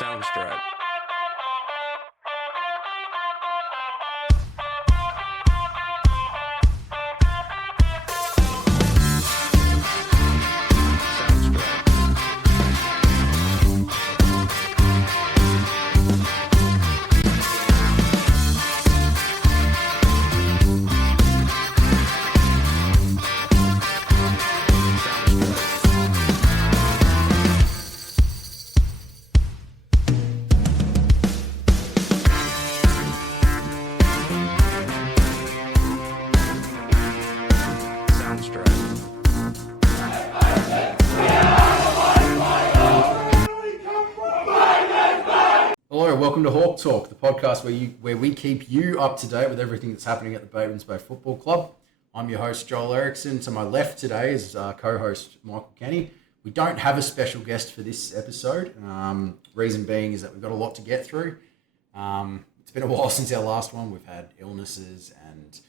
Soundstripe. Hello, welcome to Hawk Talk, the podcast where we keep you up to date with everything that's happening at the Batemans Bay Football Club. I'm your host, Joel Erickson. To my left today is co-host Michael Kenny. We don't have a special guest for this episode. Reason being is that we've got a lot to get through. It's been a while since our last one. We've had illnesses and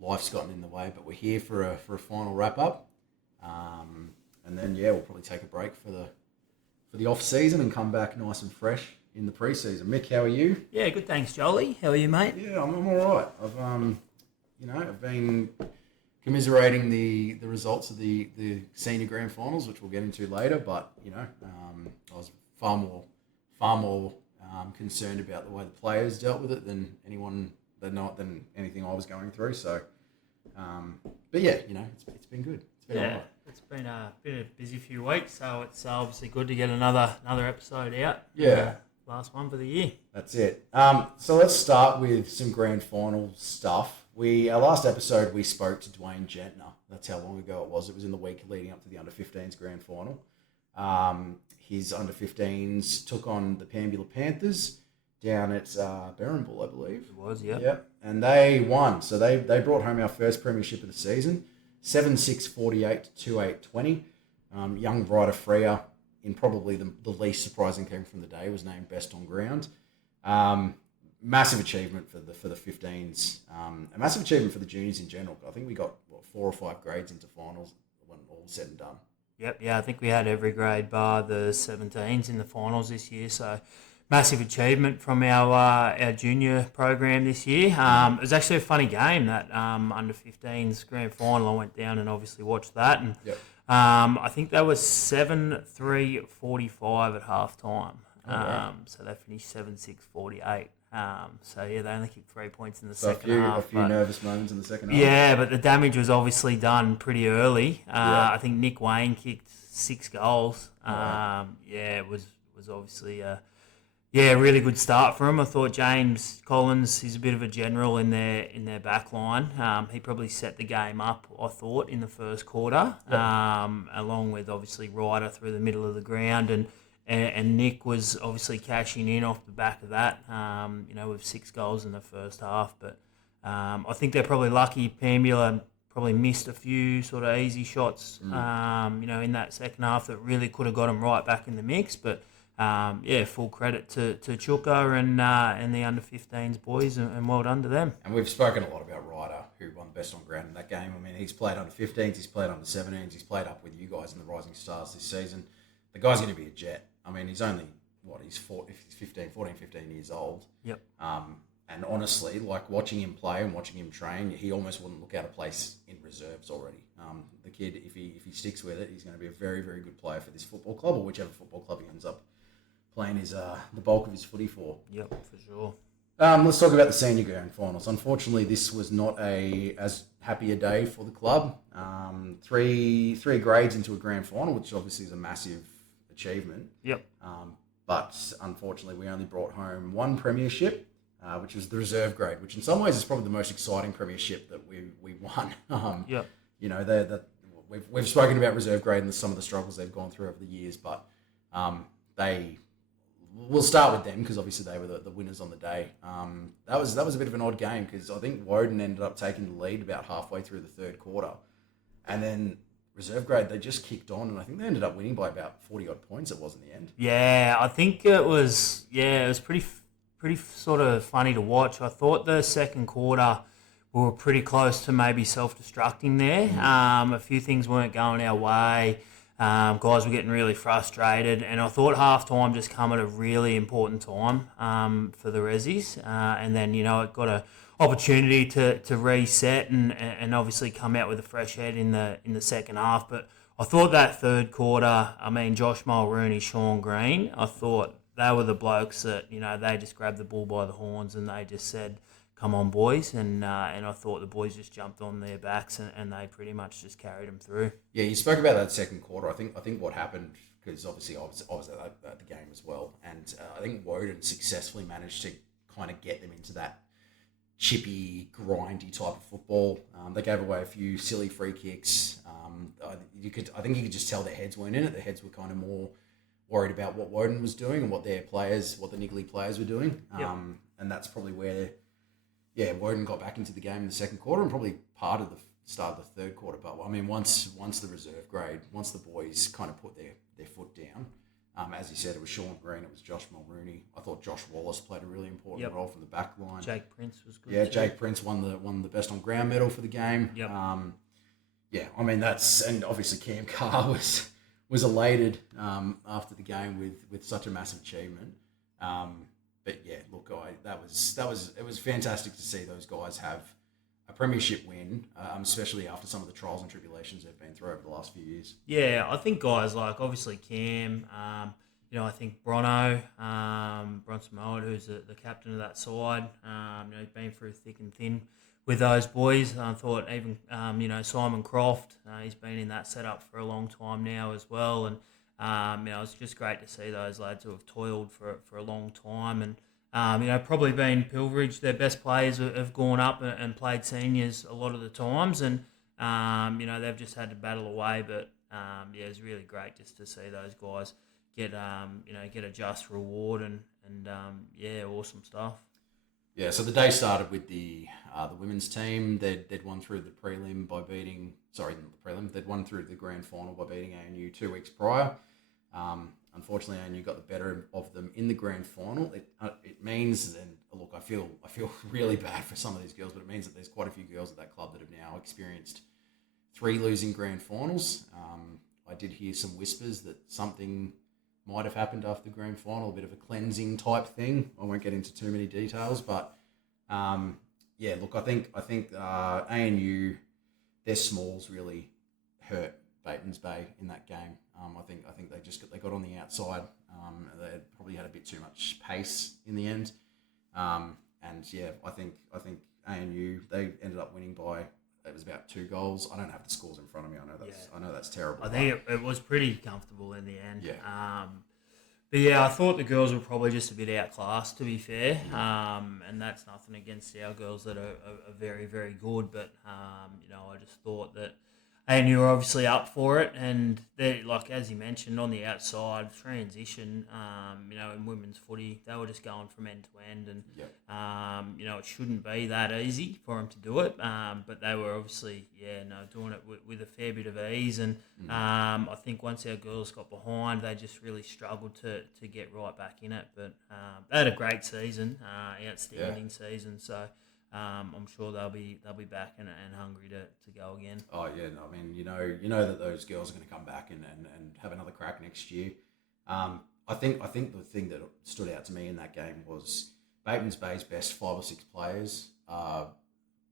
life's gotten in the way, but we're here for a final wrap up. And then we'll probably take a break for the off season and come back nice and fresh in the pre-season. Mick, how are you? Yeah, good. Thanks, Jolie. How are you, mate? Yeah, I'm all right. I've been commiserating the results of the senior grand finals, which we'll get into later. But I was far more concerned about the way the players dealt with it than anything I was going through. So, but yeah, it's been good. It's been all right. It's been a busy few weeks, so it's obviously good to get another episode out. Yeah. Last one for the year. That's it. So let's start with some grand final stuff. Our last episode, we spoke to Dwayne Gentner. That's how long ago it was. It was in the week leading up to the under-15s grand final. His under-15s took on the Pambula Panthers down at Berrinbull, I believe. It was, yeah. Yep. And they won. So they brought home our first premiership of the season, 7-6-48 to 2-8-20. Young Ryder Freya, in probably the least surprising thing from the day, was named best on ground. Massive achievement for the 15s. A massive achievement for the juniors in general. I think we got 4 or 5 grades into finals when all said and done. Yep, yeah, I think we had every grade bar the 17s in the finals this year. So massive achievement from our junior program this year. It was actually a funny game, that under 15s grand final. I went down and obviously watched that, and Yep. I think that was 7-3-45 at half time. So they finished 7-6-48. They only kicked 3 points in the second half. A few nervous moments in the second half. Yeah, but the damage was obviously done pretty early. I think Nick Wayne kicked 6 goals. It was obviously a really good start for him. I thought James Collins, he's a bit of a general in their back line. He probably set the game up, I thought, in the first quarter, along with obviously Ryder through the middle of the ground, and Nick was obviously cashing in off the back of that, with 6 goals in the first half. But I think they're probably lucky. Pambula probably missed a few sort of easy shots, in that second half that really could have got them right back in the mix. But full credit to Chuka and the under-15s boys, and well done to them. And we've spoken a lot about Ryder, who won best on ground in that game. I mean, he's played under-15s, he's played under-17s, he's played up with you guys in the Rising Stars this season. The guy's going to be a jet. I mean, he's only, he's 14, 15 years old. Yep. And honestly, like watching him play and watching him train, he almost wouldn't look out of place in reserves already. The kid, if he sticks with it, he's going to be a very, very good player for this football club, or whichever football club he ends up playing the bulk of his footy for. Yep, for sure. Let's talk about the senior grand finals. Unfortunately, this was not as happy a day for the club. Three grades into a grand final, which obviously is a massive achievement. Yep. But unfortunately, we only brought home 1 premiership, which was the reserve grade, which in some ways is probably the most exciting premiership that we won. Yep. We've spoken about reserve grade and some of the struggles they've gone through over the years, but we'll start with them because obviously they were the winners on the day. That was a bit of an odd game because I think Woden ended up taking the lead about halfway through the third quarter, and then reserve grade, they just kicked on, and I think they ended up winning by about 40-odd points it was in the end. Yeah, I think it was pretty sort of funny to watch. I thought the second quarter we were pretty close to maybe self-destructing there. A few things weren't going our way. Guys were getting really frustrated, and I thought half time just come at a really important time for the Rezzies, and then it got a opportunity to reset and obviously come out with a fresh head in the second half. But I thought that third quarter, Josh Mulrooney, Sean Green, I thought they were the blokes that they just grabbed the bull by the horns and they just said, "Come on, boys!" And I thought the boys just jumped on their backs and they pretty much just carried them through. Yeah, you spoke about that second quarter. I think what happened, because obviously I was at the game as well, and I think Woden successfully managed to kind of get them into that chippy, grindy type of football. They gave away a few silly free kicks. I think you could just tell their heads weren't in it. Their heads were kind of more worried about what Woden was doing and what the niggly players were doing. Yep. And that's probably where, Woden got back into the game in the second quarter and probably part of the start of the third quarter. But once the reserve grade, once the boys kind of put their foot down, as you said, it was Sean Green, it was Josh Mulrooney. I thought Josh Wallace played a really important role from the back line. Jake Prince was good. Yeah, too. Jake Prince won the best on ground medal for the game. Yep. And obviously Cam Carr was elated after the game with such a massive achievement. But yeah, look, it was fantastic to see those guys have a premiership win, especially after some of the trials and tribulations they've been through over the last few years. Yeah, I think guys like obviously Cam, I think Bronson Mowat, who's the captain of that side, he's been through thick and thin with those boys. I thought even, Simon Croft, he's been in that setup for a long time now as well. And, it's just great to see those lads who have toiled for a long time. And, probably been Pilbridge, their best players have gone up and played seniors a lot of the times. And, they've just had to battle away. But, it was really great just to see those guys get a just reward and awesome stuff. Yeah, so the day started with the women's team. They'd won through the prelim by beating... Sorry, not the prelim. They'd won through the grand final by beating ANU 2 weeks prior. Unfortunately, ANU got the better of them in the grand final. It means, and look, I feel really bad for some of these girls, but it means that there's quite a few girls at that club that have now experienced 3 losing grand finals. I did hear some whispers that something might have happened after the grand final, a bit of a cleansing type thing. I won't get into too many details, but look, I think ANU, their smalls really hurt Batemans Bay in that game. I think they got on the outside. They probably had a bit too much pace in the end. I think ANU, they ended up winning by, it was about 2 goals. I don't have the scores in front of me. I know that's terrible. I think it was pretty comfortable in the end. Yeah. But yeah, I thought the girls were probably just a bit outclassed, to be fair. And that's nothing against our girls that are very, very good. But, I just thought that ANU were obviously up for it. And they, like, as you mentioned, on the outside, transition, in women's footy, they were just going from end to end. And, it shouldn't be that easy for them to do it. But they were obviously, doing it with a fair bit of ease. And I think once our girls got behind, they just really struggled to get right back in it. But they had a great season, outstanding season. So I'm sure they'll be back and hungry to go again. Oh yeah, no, you know that those girls are going to come back and have another crack next year. I think the thing that stood out to me in that game was Batemans Bay's best 5 or 6 players are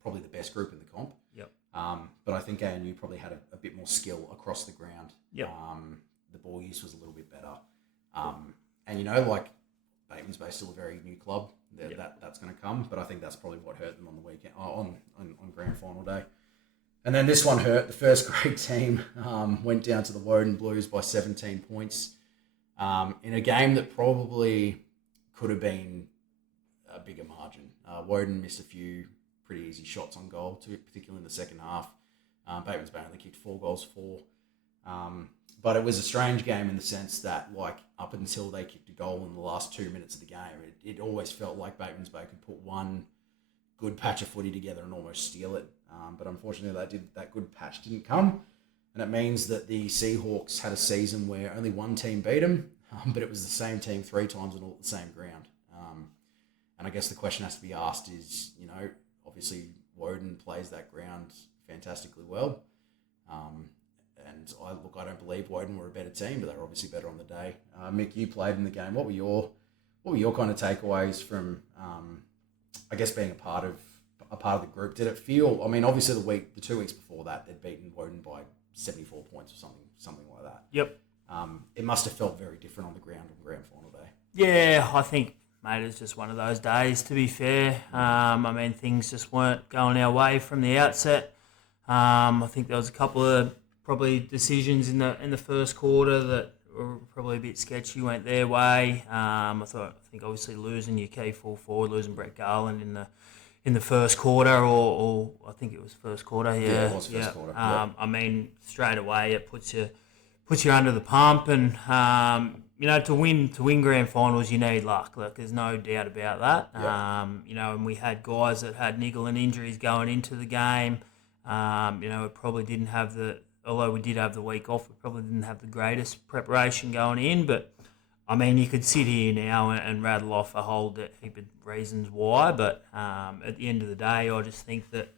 probably the best group in the comp. Yep. But I think ANU probably had a bit more skill across the ground. Yep. The ball use was a little bit better. And Batemans Bay's still a very new club. That's going to come, but I think that's probably what hurt them on the weekend, on grand final day. And then this one hurt. The first grade team went down to the Woden Blues by 17 points in a game that probably could have been a bigger margin. Woden missed a few pretty easy shots on goal, particularly in the second half. Batemans Bay only kicked 4 goals for. But it was a strange game in the sense that, like, up until they kicked a goal in the last 2 minutes of the game, it always felt like Batemans Bay could put one good patch of footy together and almost steal it. But unfortunately, that good patch didn't come. And it means that the Seahawks had a season where only one team beat them, but it was the same team 3 times and all at the same ground. And I guess the question has to be asked is, obviously Woden plays that ground fantastically well. And I don't believe Woden were a better team, but they were obviously better on the day. Mick, you played in the game. What were your kind of takeaways from, I guess, being a part of the group? Did it feel? I mean, obviously the 2 weeks before that, they'd beaten Woden by 74 points or something like that. Yep. It must have felt very different on the ground on grand final day. Yeah, I think, mate, it's just one of those days, to be fair. I mean, things just weren't going our way from the outset. I think there was a couple of probably decisions in the first quarter that were probably a bit sketchy, went their way. I think obviously losing your key full forward, losing Brett Garland in the first quarter, or I think it was first quarter. Yeah, it was first quarter. I mean, straight away it puts you under the pump, and to win grand finals you need luck. Like, there's no doubt about that. And we had guys that had niggling injuries going into the game. It probably didn't have although we did have the week off, we probably didn't have the greatest preparation going in. But I mean, you could sit here now and rattle off a whole heap of reasons why. But at the end of the day, I just think that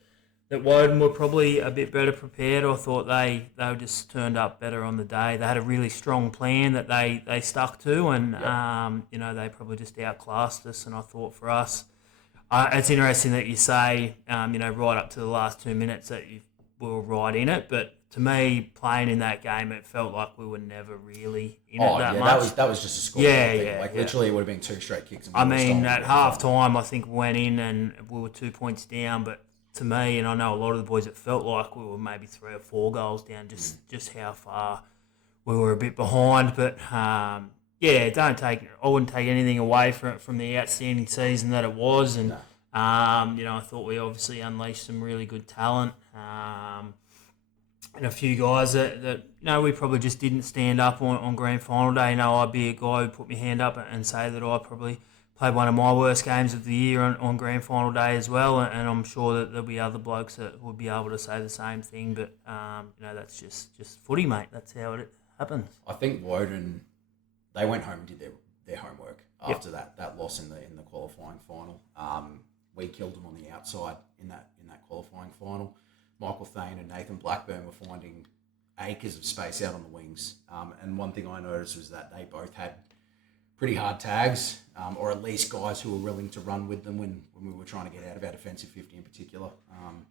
Woden were probably a bit better prepared. I thought they just turned up better on the day. They had a really strong plan that they stuck to, and they probably just outclassed us. And I thought for us, it's interesting that you say right up to the last 2 minutes that we were right in it. But to me, playing in that game, it felt like we were never really in it that much. That was just a score. Literally, it would have been 2 straight kicks. I mean, at half time, I think we went in and we were 2 points down, but to me, and I know a lot of the boys, it felt like we were maybe 3 or 4 goals down, just how far we were a bit behind. But I wouldn't take anything away from the outstanding season that it was, and I thought we obviously unleashed some really good talent, and a few guys that we probably just didn't stand up on grand final day. I'd be a guy who'd put my hand up and say that I probably played one of my worst games of the year on grand final day as well, and I'm sure that there'll be other blokes that would be able to say the same thing. But that's just footy, mate. That's how it happens. I think Woden, they went home and did their homework after that loss in the qualifying final. We killed them on the outside in that qualifying final. Michael Thane and Nathan Blackburn were finding acres of space out on the wings, and one thing I noticed was that they both had pretty hard tags, or at least guys who were willing to run with them when we were trying to get out of our defensive 50 in particular. And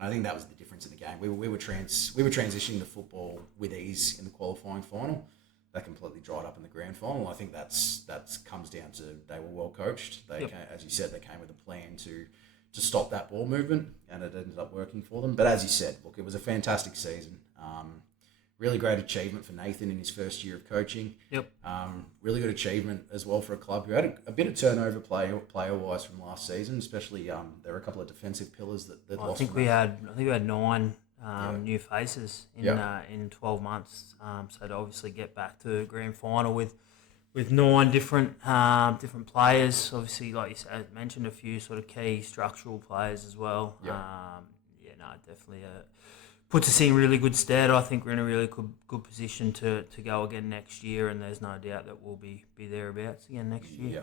I think that was the difference in the game. We were transitioning the football with ease in the qualifying final. That completely dried up in the grand final. I think that's comes down to they were well coached. They came, as you said, they came with a plan to stop that ball movement, and it ended up working for them. But as you said, look, it was a fantastic season. Really great achievement for Nathan in his first year of coaching. Yep. Really good achievement as well for a club who had a bit of turnover player-wise from last season, especially there were a couple of defensive pillars that lost. I think we had 9 new faces in 12 months. So to obviously get back to grand final with 9 different players, obviously, like you said, mentioned a few sort of key structural players as well. Yep. Definitely puts us in really good stead. I think we're in a really good position to go again next year, and there's no doubt that we'll be thereabouts again next year.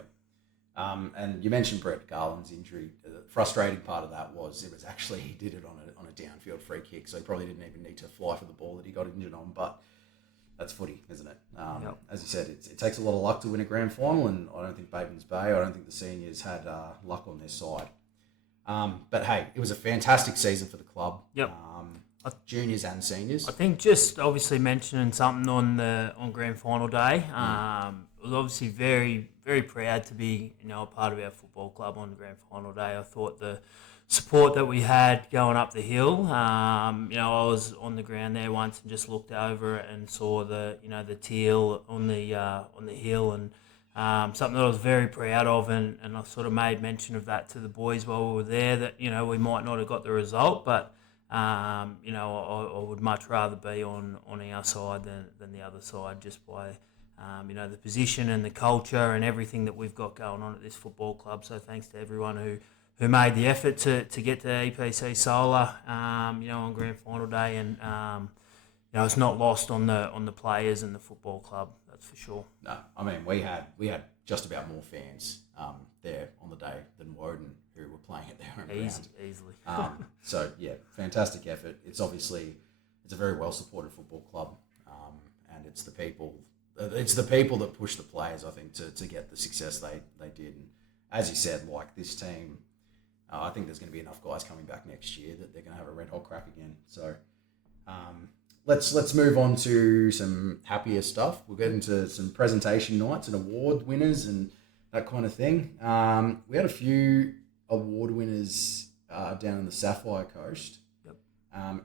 Yeah. And you mentioned Brett Garland's injury. The frustrating part of that was actually he did it on a downfield free kick, so he probably didn't even need to fly for the ball that he got injured on. But that's footy, isn't it? As you said, it takes a lot of luck to win a grand final, and I don't think Batemans Bay, I don't think the seniors had luck on their side. But hey, it was a fantastic season for the club. Yep. Juniors and seniors. I think just obviously mentioning something on grand final day. I was obviously very, very proud to be a part of our football club on grand final day. I thought the support that we had going up the hill. I was on the ground there once and just looked over and saw the teal on the hill, and something that I was very proud of, and I sort of made mention of that to the boys while we were there, that we might not have got the result, but I would much rather be on our side than the other side, just by the position and the culture and everything that we've got going on at this football club. So thanks to everyone who made the effort to get to EPC Solar on grand final day, and it's not lost on the players and the football club, that's for sure. No, I mean we had just about more fans there on the day than Woden, who were playing at their home ground. Easily. So yeah, fantastic effort. It's it's a very well supported football club, and it's the people. It's the people that push the players, I think, to get the success they did. And as you said, like this team, I think there's going to be enough guys coming back next year that they're going to have a red hot crack again. So let's move on to some happier stuff. We'll get into some presentation nights and award winners and that kind of thing. We had a few award winners down in the Sapphire Coast,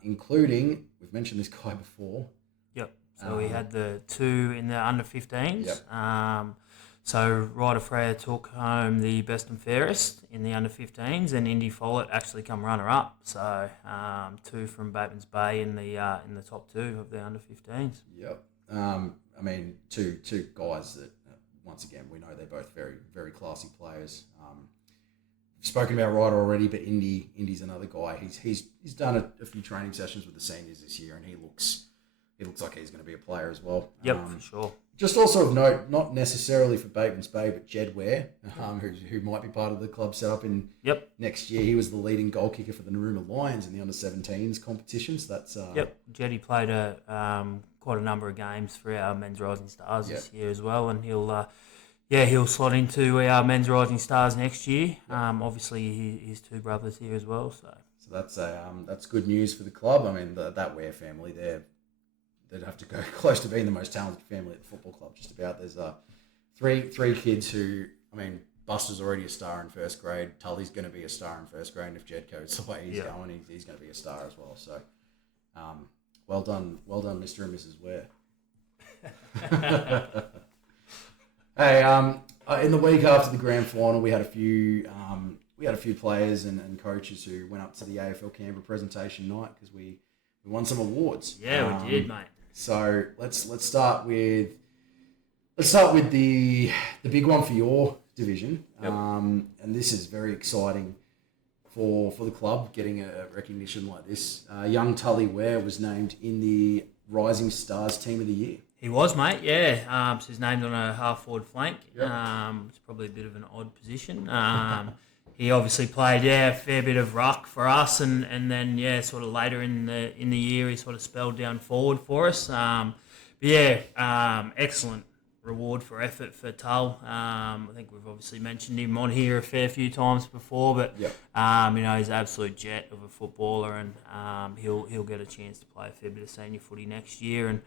including, we've mentioned this guy before. Yep. So we had the two in the under 15s. Yep. So Ryder Freya took home the best and fairest in the under 15s, and Indy Follett actually come runner up. So two from Batemans Bay in the top two of the under 15s. Yep. I mean, two guys that once again we know they're both very very classy players. We've spoken about Ryder already, but Indy's another guy. He's done a few training sessions with the seniors this year, and he looks like he's going to be a player as well. Yep, for sure. Just also of note, not necessarily for Batemans Bay, but Jed Ware, who might be part of the club set up in next year. He was the leading goal kicker for the Narooma Lions in the under-17s competition. So that's Jeddy played quite a number of games for our men's Rising Stars this year as well, and he'll slot into our men's Rising Stars next year. Obviously, his two brothers here as well. So that's good news for the club. I mean, that Ware family, they'd have to go close to being the most talented family at the football club. Just about. There's three kids who, I mean, Buster's already a star in first grade. Tully's going to be a star in first grade, and if Jed goes the way he's going, he's going to be a star as well. So, well done, Mr. and Mrs. Ware. Hey, in the week after the grand final, we had a few players and coaches who went up to the AFL Canberra presentation night because we won some awards. Yeah, we did, mate. So let's start with the big one for your division. Yep. And this is very exciting for the club getting a recognition like this. Young Tully Ware was named in the Rising Stars Team of the Year. He was, mate, yeah. So he's named on a half-forward flank. Yep. It's probably a bit of an odd position. He obviously played, a fair bit of ruck for us, and then, sort of later in the year, he sort of spelled down forward for us. Excellent reward for effort for Tull. I think we've obviously mentioned him on here a fair few times before, but he's an absolute jet of a footballer, and he'll get a chance to play a fair bit of senior footy next year, and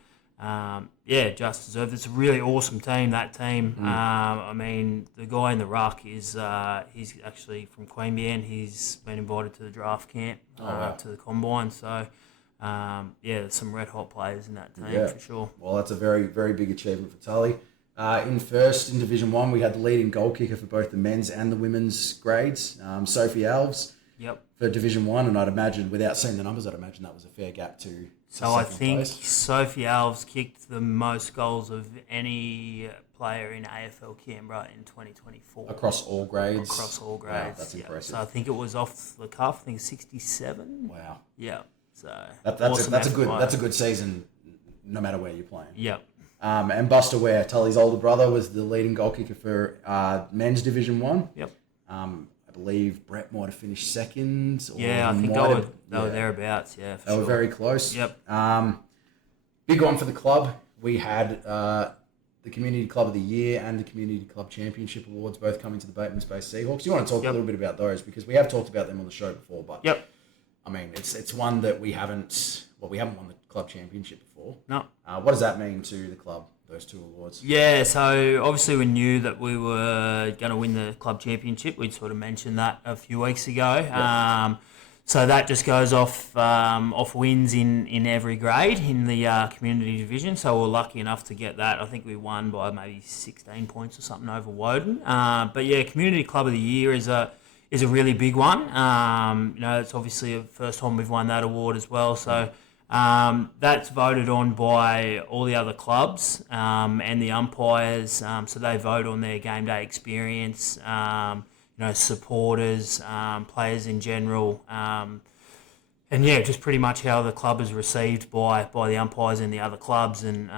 just deserved. It's a really awesome team, that team. I mean, the guy in the ruck is he's actually from Queanbeyan. He's been invited to the draft camp, to the combine. So, there's some red hot players in that team for sure. Well, that's a very, very big achievement for Tully. In Division 1, we had the leading goal kicker for both the men's and the women's grades, Sophie Alves. Yep. For Division 1, and I'd imagine, without seeing the numbers, I'd imagine that was a fair gap to So I think place. Sophie Alves kicked the most goals of any player in AFL Canberra in 2024. Across all grades? Across all grades. Wow, that's impressive. So I think it was off the cuff. I think 67. Wow. Yeah. So that's a good season, no matter where you're playing. Yep. And Buster Ware, Tully's older brother, was the leading goal kicker for men's Division 1. Yep. I believe Brett might have finished second. I think they were thereabouts. Yeah, they were very close. Yep. Big one for the club. We had the Community Club of the Year and the Community Club Championship Awards both coming to the Batemans Bay Seahawks. You want to talk a little bit about those because we have talked about them on the show before, but I mean, it's one that we haven't won the club championship before. No. What does that mean to the club? Those two awards. Yeah, so obviously we knew that we were going to win the club championship. We'd sort of mentioned that a few weeks ago. Yep. So that just goes off wins in every grade in the community division. So we're lucky enough to get that. I think we won by maybe 16 points or something over Woden. Community Club of the Year is a really big one. It's obviously the first time we've won that award as well. So. That's voted on by all the other clubs and the umpires. So they vote on their game day experience, supporters, players in general, just pretty much how the club is received by the umpires and the other clubs. And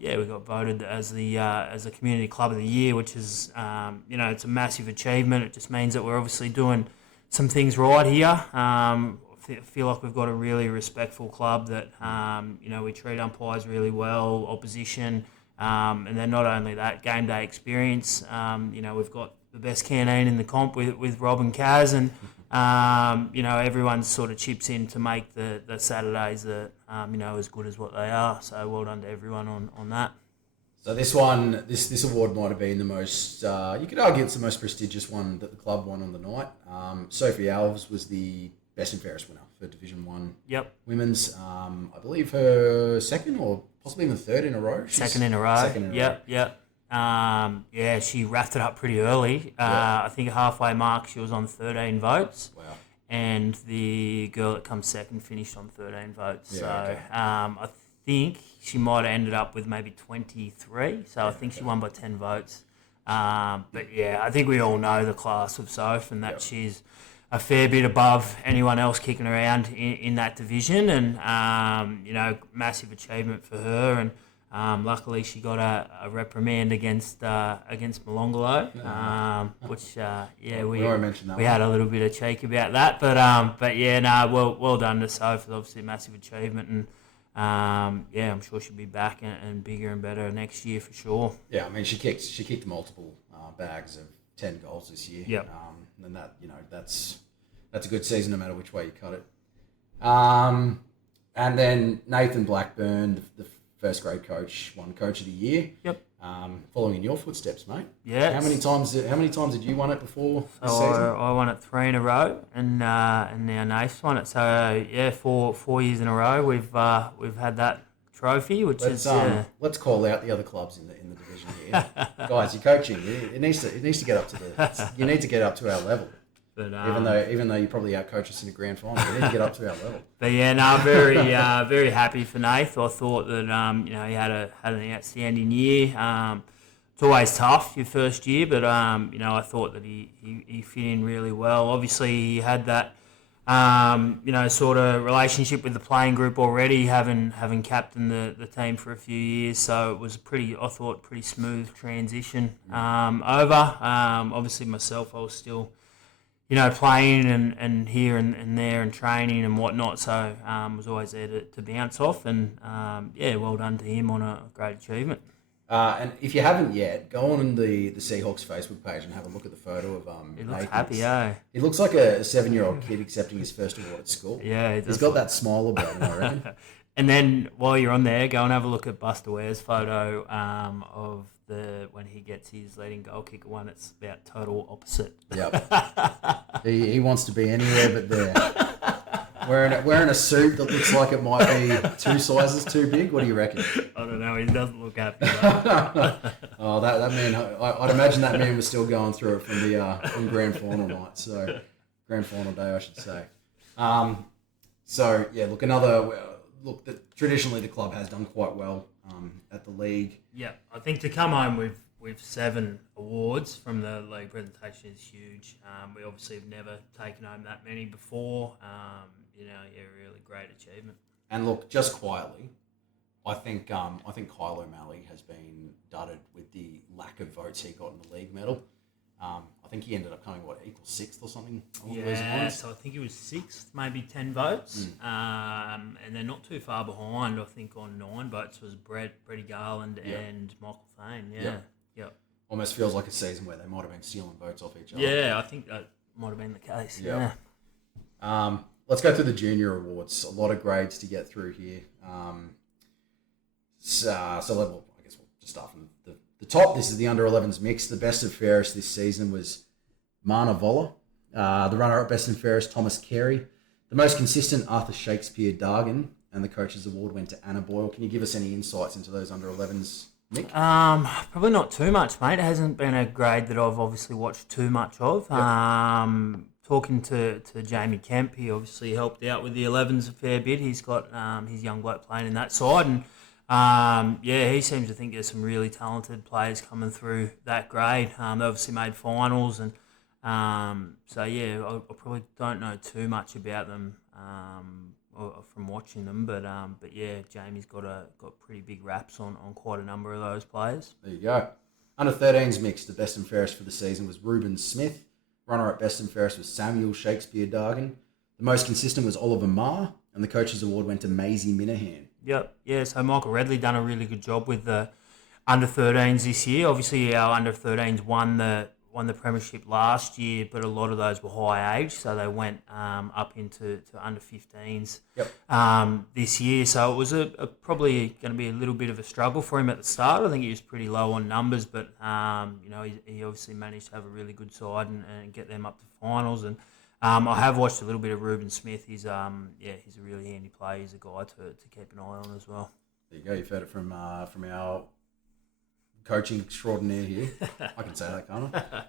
we got voted as the Community Club of the Year, which is it's a massive achievement. It just means that we're obviously doing some things right here. feel like we've got a really respectful club that, we treat umpires really well, opposition, and then not only that, game day experience. We've got the best canteen in the comp with Rob and Kaz, and everyone sort of chips in to make the Saturdays as good as what they are. So well done to everyone on that. So this award might have been the most, you could argue it's the most prestigious one that the club won on the night. Sophie Alves was the best and fairest winner for Division 1 women's. I believe her second or possibly even third in a row. Second in a row. Yep. She wrapped it up pretty early. I think halfway mark she was on 13 votes. Wow. And the girl that comes second finished on 13 votes. Yeah, so okay. I think she might have ended up with maybe 23. So I think she won by 10 votes. But yeah, I think we all know the class of Soph and that she's a fair bit above anyone else kicking around in that division. And, massive achievement for her. And luckily she got a reprimand against Molonglo, which we had a little bit of cheek about that. But well done to Soph. Obviously a massive achievement. And I'm sure she'll be back and bigger and better next year for sure. Yeah, I mean she kicked multiple bags of 10 goals this year. Yep. And that's a good season no matter which way you cut it. And then Nathan Blackburn, the first grade coach, won Coach of the Year. Yep. Following in your footsteps, mate. Yeah. How many times did you won it before this season? I won it 3 in a row, and now Nath won it. So yeah, 4 years in a row we've had that trophy, which let's call out the other clubs in the division here, guys. You're coaching. It needs to get up to you need to get up to our level. But, even though you probably outcoach us in a grand final, you need to get up to our level. But yeah, very very happy for Nath. I thought that he had an outstanding year. It's always tough your first year, but I thought that he fit in really well. Obviously, he had that sort of relationship with the playing group already, having captained the team for a few years. So it was pretty smooth transition over. Obviously, myself, I was still playing and here and there and training and whatnot. So was always there to bounce off. And well done to him on a great achievement. And if you haven't yet, go on the Seahawks Facebook page and have a look at the photo of He looks happy, eh? He looks like a 7-year-old kid accepting his first award at school. Yeah, he's got that smile about him, I reckon. And then while you're on there, go and have a look at Buster Ware's photo of when he gets his leading goal kicker one. It's about total opposite. Yep. he wants to be anywhere but there. Wearing a suit that looks like it might be 2 sizes too big. What do you reckon? I don't know. He doesn't look happy. Oh, that man! I'd imagine that man was still going through it from grand final night. So grand final day, I should say. Traditionally the club has done quite well at the league. Yeah, I think to come home with 7 awards from the league presentation is huge. We obviously have never taken home that many before. Really great achievement. And look, just quietly, I think Kyle O'Malley has been dudded with the lack of votes he got in the league medal. I think he ended up coming equal 6th or something. So I think he was 6th, maybe 10 votes, and they're not too far behind. I think on 9 votes was Freddie Garland and Michael Thane. Yep. Almost feels like a season where they might have been stealing votes off each other. Yeah, I think that might have been the case. Yep. Yeah. Let's go through the junior awards. A lot of grades to get through here. I guess we'll just start from the top. This is the under-11s mix. The best and fairest this season was Mana Voller. The runner-up best and fairest, Thomas Carey. The most consistent, Arthur Shakespeare Dargan. And the coach's award went to Anna Boyle. Can you give us any insights into those under-11s, Mick? Probably not too much, mate. It hasn't been a grade that I've obviously watched too much of. Yep. Talking to Jamie Kemp, he obviously helped out with the 11s a fair bit. He's got his young bloke playing in that side, and he seems to think there's some really talented players coming through that grade. They obviously made finals, and I probably don't know too much about them from watching them, but Jamie's got pretty big raps on quite a number of those players. There you go. Under 13s mix, the best and fairest for the season was Ruben Smith. Runner-up best and fairest was Samuel Shakespeare Dargan. The most consistent was Oliver Marr, and the coaches award went to Maisie Minahan. Yep. Yeah. So Michael Redley done a really good job with the under 13s this year. Obviously, our under 13s won the premiership last year, but a lot of those were high age, so they went up into under 15s this year. So it was probably going to be a little bit of a struggle for him at the start. I think he was pretty low on numbers, but he obviously managed to have a really good side and get them up to finals. And I have watched a little bit of Ruben Smith. He's a really handy player. He's a guy to keep an eye on as well. There you go. You've heard it from our coaching extraordinaire here. I can say that, can't I?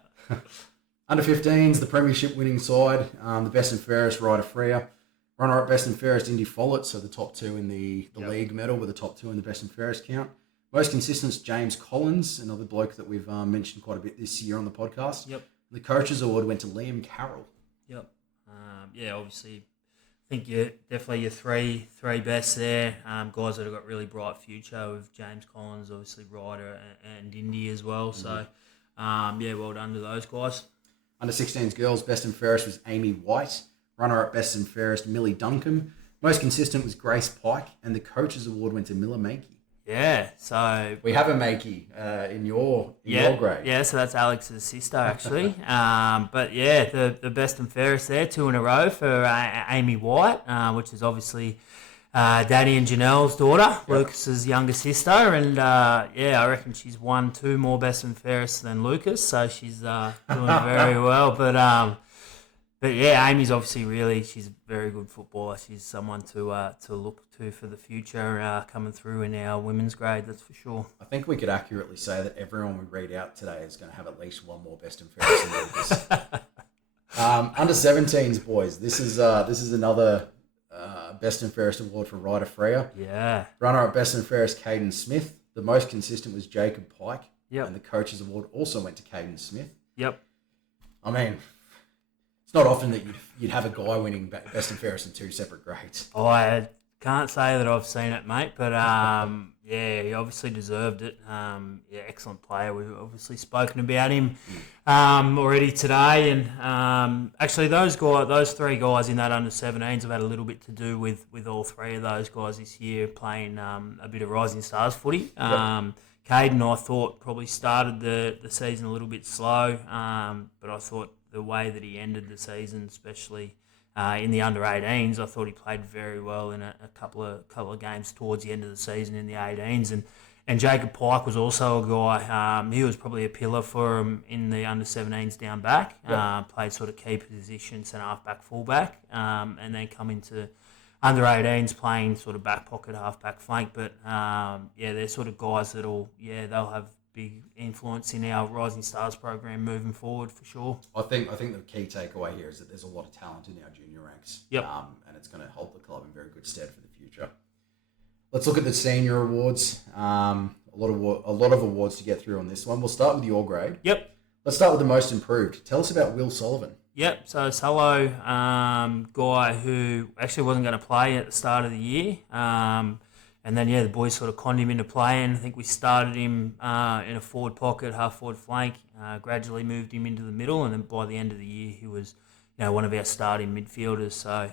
Under 15s, the premiership winning side, the best and fairest, Ryder Freya. Runner-up best and fairest, Indy Follett, so the top two in the league medal with the top two in the best and fairest count. Most consistent, James Collins, another bloke that we've mentioned quite a bit this year on the podcast. Yep. The coaches award went to Liam Carroll. Yep. Obviously, I think you're definitely your three best there. Guys that have got really bright future with James Collins, obviously Ryder and Indy as well. So, well done to those guys. Under 16s girls, best and fairest was Amy White. Runner-up best and fairest, Millie Duncombe. Most consistent was Grace Pike, and the coaches award went to Miller Makey. Yeah, so we have a Makey in your grade. Yeah, so that's Alex's sister actually. The best and fairest there, 2 in a row for Amy White, which is obviously Daddy and Janelle's daughter, Lucas's younger sister, and I reckon she's won 2 more best and fairest than Lucas, so she's doing very well. But Amy's obviously she's a very good footballer. She's someone to look to for the future coming through in our women's grade, that's for sure. I think we could accurately say that everyone we read out today is going to have at least 1 more best and fairest than Lucas. Under 17s, boys, this is another best and fairest award for Ryder Freya. Yeah. Runner-up best and fairest, Caden Smith. The most consistent was Jacob Pike. Yep. And the coaches award also went to Caden Smith. Yep. I mean, it's not often that you'd have a guy winning best and fairest in 2 separate grades. I can't say that I've seen it, mate, but he obviously deserved it. Excellent player. We've obviously spoken about him already today, and actually those 3 guys in that under 17s have had a little bit to do with all 3 of those guys this year playing a bit of Rising Stars footy. Caden, I thought, probably started the season a little bit slow, but I thought the way that he ended the season, especially in the under 18s, I thought he played very well in a couple of games towards the end of the season in the 18s. And Jacob Pike was also a guy. He was probably a pillar for him in the under 17s down back. Played sort of key position, centre half back, full back, and then come into under 18s playing sort of back pocket, half back flank. But they're sort of guys they'll have big influence in our Rising Stars program moving forward for sure. I think the key takeaway here is that there's a lot of talent in our junior ranks. Yep. And it's going to hold the club in very good stead for the future. Let's look at the senior awards. A lot of awards to get through on this one. We'll start with your grade. Yep. Let's start with the most improved. Tell us about Will Sullivan. Yep, so solo guy who actually wasn't going to play at the start of the year. And then, the boys sort of conned him into playing. I think we started him in a forward pocket, half forward flank, gradually moved him into the middle, and then by the end of the year, he was one of our starting midfielders. So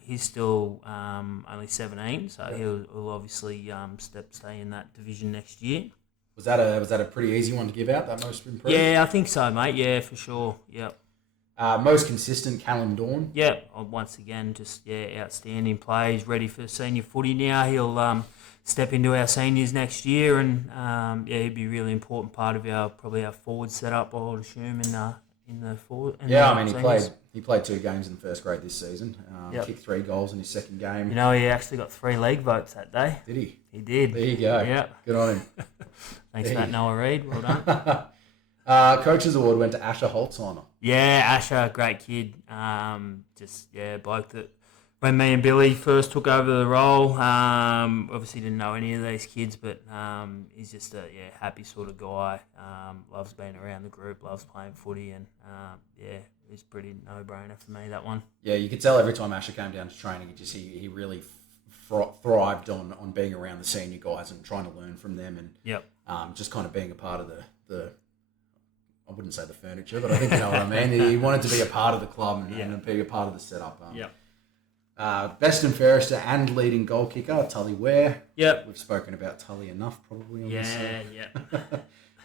he's still only 17, so he'll obviously stay in that division next year. Was that a pretty easy one to give out, that most improved? Yeah, I think so, mate. Yeah, for sure. Yep. Most consistent, Callum Dawn. Yeah, once again, just outstanding play. He's ready for senior footy now. He'll step into our seniors next year, and he'd be a really important part of our forward setup, I would assume, in the forward. He played 2 games in the first grade this season. Kicked 3 goals in his second game. He actually got 3 league votes that day. Did he? He did. There you go. Yeah. Good on him. Thanks for that, Noah Reid. Well done. Coach's award went to Asher Holtzheimer. Yeah, Asher, great kid. Bloke that when me and Billy first took over the role, obviously didn't know any of these kids, but he's just a happy sort of guy. Loves being around the group, loves playing footy, and it's pretty no-brainer for me, that one. Yeah, you could tell every time Asher came down to training, he really thrived on being around the senior guys and trying to learn from them, and just kind of being a part of the I wouldn't say the furniture, but I think you know what I mean. He wanted to be a part of the club and be a part of the setup. Best and fairest and leading goal kicker, Tully Ware. Yep. We've spoken about Tully enough probably on this. Yeah.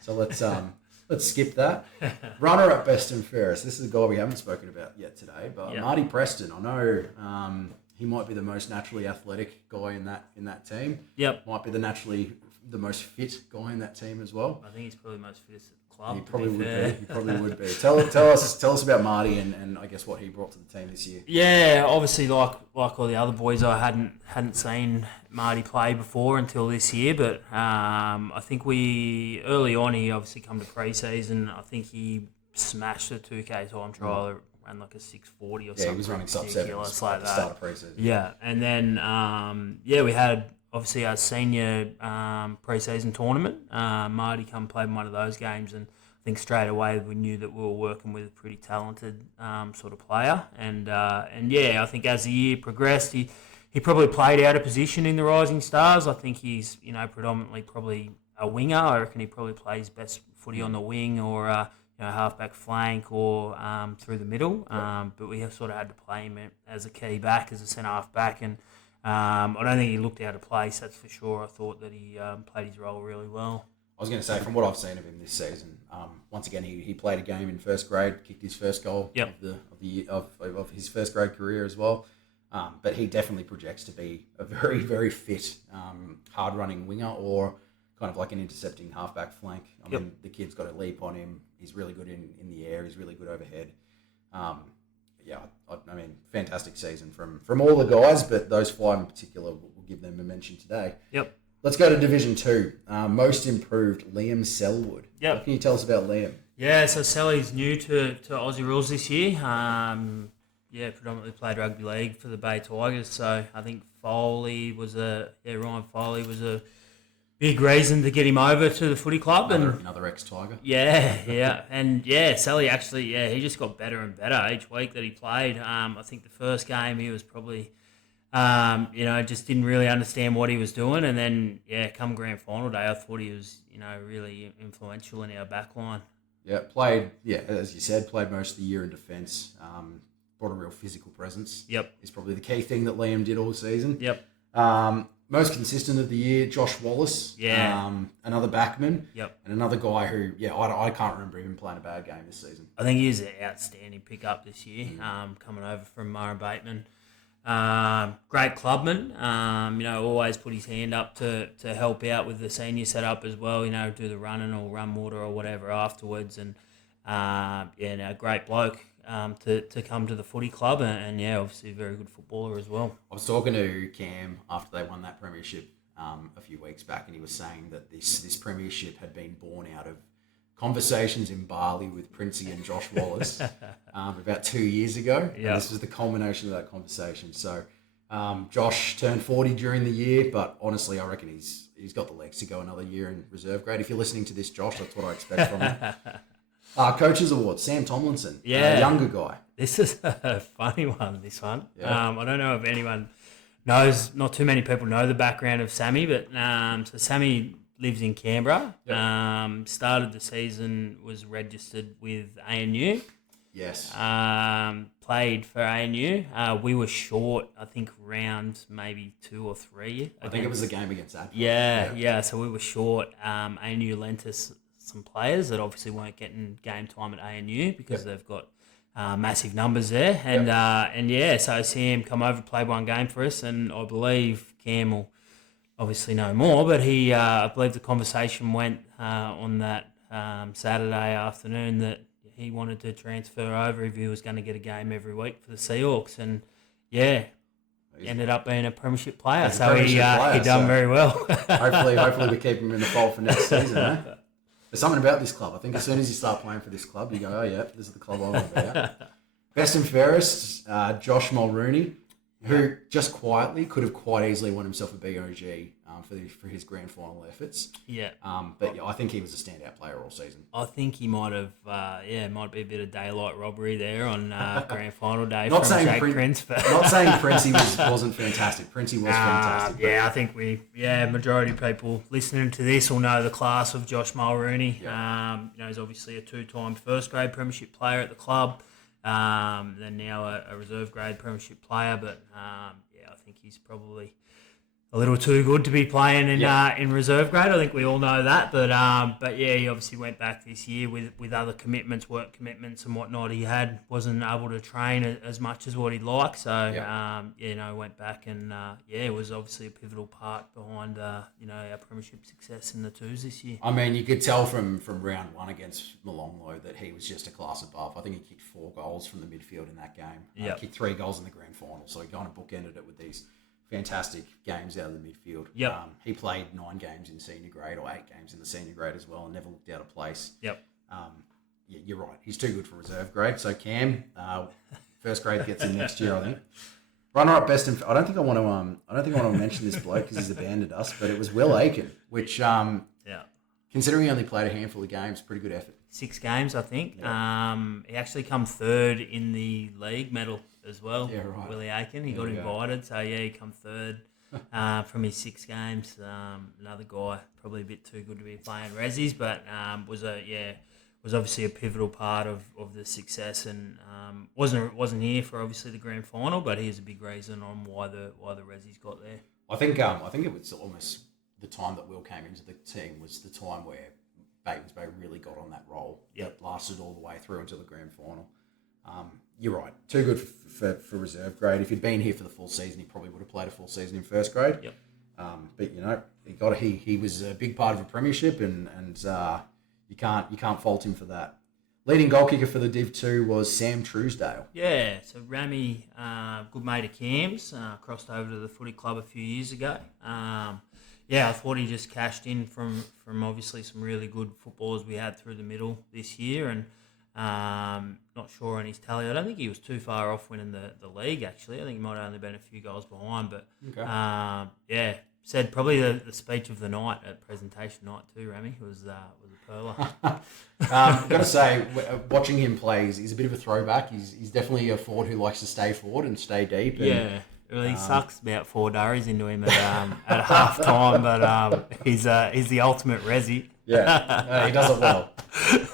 So let's skip that. Runner up best and fairest. This is a guy we haven't spoken about yet today, but Marty Preston. I know he might be the most naturally athletic guy in that team. Yep. Might be the most fit guy in that team as well. I think he's probably the most fittest at the club. He probably would be. He probably would be. Tell us about Marty and I guess what he brought to the team this year. Yeah, obviously like all the other boys, I hadn't seen Marty play before until this year, but I think early on he obviously come to pre-season. I think he smashed the 2K time trial, ran like a 640 or something. Yeah, he was running sub-7 like at the start of pre-season. Yeah, and then we had obviously our senior pre-season tournament. Marty come played one of those games, and I think straight away we knew that we were working with a pretty talented sort of player. And I think as the year progressed, he probably played out of position in the Rising Stars. I think he's predominantly probably a winger. I reckon he probably plays best footy on the wing or halfback flank or through the middle. But we have sort of had to play him as a key back, as a centre half back, and I don't think he looked out of place, that's for sure. I thought that he played his role really well. I was going to say, from what I've seen of him this season, once again he played a game in first grade, kicked his first goal of his first grade career as well. But he definitely projects to be a very, very fit, hard running winger or kind of like an intercepting halfback flank. I mean, the kid's got a leap on him. He's really good in the air. He's really good overhead. I mean, fantastic season from all the guys, but those five in particular, we'll give them a mention today. Yep. Let's go to Division 2. Most improved, Liam Selwood. Yep. What can you tell us about Liam? Yeah, so Sally's new to Aussie rules this year. Predominantly played rugby league for the Bay Tigers. So I think Ryan Foley was a big reason to get him over to the footy club. Another ex-Tiger. Yeah. And Sally actually, he just got better and better each week that he played. I think the first game he was probably, just didn't really understand what he was doing. And then, come grand final day, I thought he was, really influential in our back line. Yeah, played, as you said, played most of the year in defence. Brought a real physical presence. Yep. Is probably the key thing that Liam did all season. Yep. Most consistent of the year, Josh Wallace. Yeah. Another backman. Yep. And another guy who, I can't remember even playing a bad game this season. I think he was an outstanding pickup this year, coming over from Murray Bateman. Great clubman. Always put his hand up to help out with the senior setup as well, do the running or run water or whatever afterwards. And, great bloke. To come to the footy club and obviously a very good footballer as well. I was talking to Cam after they won that premiership a few weeks back, and he was saying that this premiership had been born out of conversations in Bali with Princey and Josh Wallace about 2 years ago. Yeah. And this was the culmination of that conversation. So Josh turned 40 during the year, but honestly, I reckon he's got the legs to go another year in reserve grade. If you're listening to this, Josh, that's what I expect from you. Coaches Award, Sam Tomlinson, younger guy. This is a funny one, this one. Yeah. I don't know if anyone knows, not too many people know the background of Sammy, but so Sammy lives in Canberra. Yep. Started the season, was registered with ANU. Yes. Played for ANU. We were short, I think, round maybe 2 or 3. I think it was the game against Adelaide. Yeah. So we were short. ANU lent us some players that obviously weren't getting game time at ANU because they've got massive numbers there. And so Sam come over, played one game for us, and I believe Cam will obviously know more, but I believe the conversation went on that Saturday afternoon that he wanted to transfer over if he was going to get a game every week for the Seahawks, and ended up being a premiership player. He done very well. hopefully we keep him in the fold for next season, eh? There's something about this club. I think as soon as you start playing for this club, you go, oh yeah, this is the club I want to be at. Best and fairest, Josh Mulrooney, who just quietly could have quite easily won himself a BOG for his grand final efforts. Yeah. But yeah, I think he was a standout player all season. I think he might have, might be a bit of daylight robbery there on grand final day Not from saying Jake Prince. But not saying Princey wasn't fantastic. Princey was fantastic. Yeah, I think majority of people listening to this will know the class of Josh Mulrooney. Yeah. He's obviously a 2-time first grade premiership player at the club. Then now a reserve grade premiership player, but I think he's probably a little too good to be playing in reserve grade. I think we all know that, but he obviously went back this year with other commitments, work commitments and whatnot. He wasn't able to train as much as what he'd like, so went back and it was obviously a pivotal part behind our premiership success in the twos this year. I mean, you could tell from round one against Molonglo that he was just a class above. I think he kicked 4 goals from the midfield in that game. He kicked 3 goals in the grand final, so he kind of bookended it with these fantastic games out of the midfield. Yep. He played 9 games in senior grade or 8 games in the senior grade as well and never looked out of place. Yep. You're right. He's too good for reserve grade. So Cam, first grade gets him next year, I think. Runner-up best and I don't think I want to mention this bloke because he's abandoned us, but it was Will Aiken, which considering he only played a handful of games, pretty good effort. 6 games, I think. Yeah. He actually come 3rd in the league medal as well. Yeah, right. Willie Aiken. He got invited, so he come 3rd from his 6 games. Another guy, probably a bit too good to be playing Rezzies, but was obviously a pivotal part of the success, and wasn't here for obviously the grand final, but he's a big reason on why the Rezzies got there. I think it was almost the time that Will came into the team was the time where Batons Bay really got on that roll. Yep. That lasted all the way through until the grand final. You're right. Too good for reserve grade. If he'd been here for the full season, he probably would have played a full season in first grade. Yep. But he was a big part of a premiership, and you can't fault him for that. Leading goal kicker for the Div 2 was Sam Truesdale. Yeah, so Rami, good mate of Cam's, crossed over to the footy club a few years ago. I thought he just cashed in from obviously some really good footballers we had through the middle this year, and not sure on his tally. I don't think he was too far off winning the league, actually. I think he might have only been a few goals behind, but said probably the speech of the night at presentation night too, Rami, was a perler. I've got to say, watching him play, he's a bit of a throwback. He's definitely a forward who likes to stay forward and stay deep. And, really sucks about 4 durries into him at half time, but he's the ultimate Rezzy. Yeah, he does it well.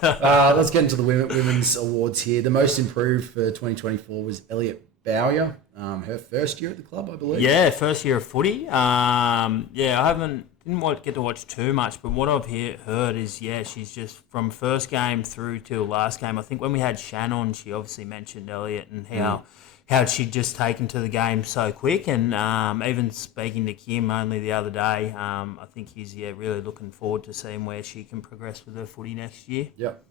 Let's get into the women's awards here. The most improved for 2024 was Elliot Bowyer, her first year at the club, I believe. Yeah, first year of footy. I didn't get to watch too much, but what I've heard is, she's just from first game through till last game. I think when we had Shannon, she obviously mentioned Elliot and how she'd just taken to the game so quick, and even speaking to Kim only the other day, I think he's really looking forward to seeing where she can progress with her footy next year. Yep,